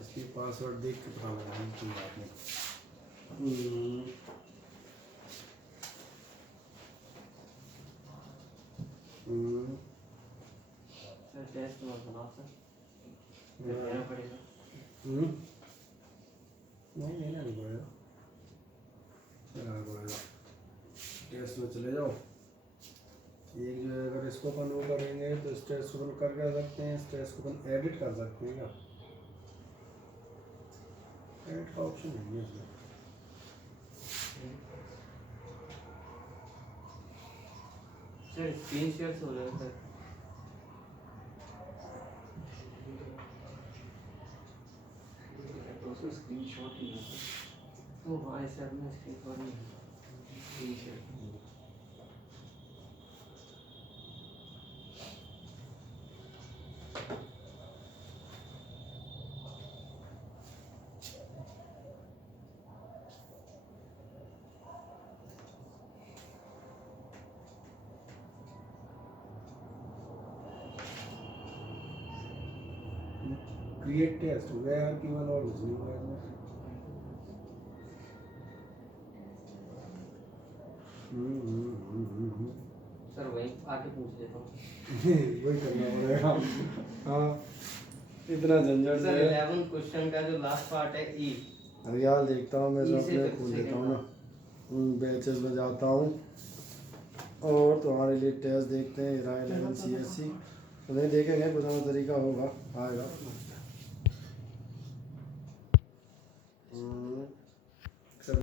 इसलिए पासवर्ड देख के पता लगाना कोई बात नहीं। सर टेस्ट मत बनाओ सर, देना पड़ेगा। नहीं लेना नहीं पड़ेगा, लेना पड़ेगा। टेस्ट में चले जाओ। एक जो है अगर इसको अपन वो करेंगे तो इस टेस्ट को अपन कर क्या सकते हैं, इस टेस्ट को अपन एडिट कर सकते हैं क्या? एडिट का ऑप्शन नहीं है इसमें। सर स्क्रीन शेयर से हो जाएगा सर। तो उसका स्क्रीनशॉट ही है। वो हमारे सर में स्क्रीन शॉट नहीं है, screen share. Create test where given और लिसनिंग में सर वहीं आके पूछ लेता हूँ। वही करना पड़ेगा। हाँ इतना झंझट सर है। 11 क्वेश्चन का जो लास्ट पार्ट है ई, अब यार देखता हूँ मैं, जो ई से अपने फिर खोल second लेता हूँ ना, उन बैचेस में जाता हूँ और तुम्हारे लिए टेस्ट देखते हैं। 11 CSC उन्हें देखेंगे, कुछ और तरीका होगा आएगा।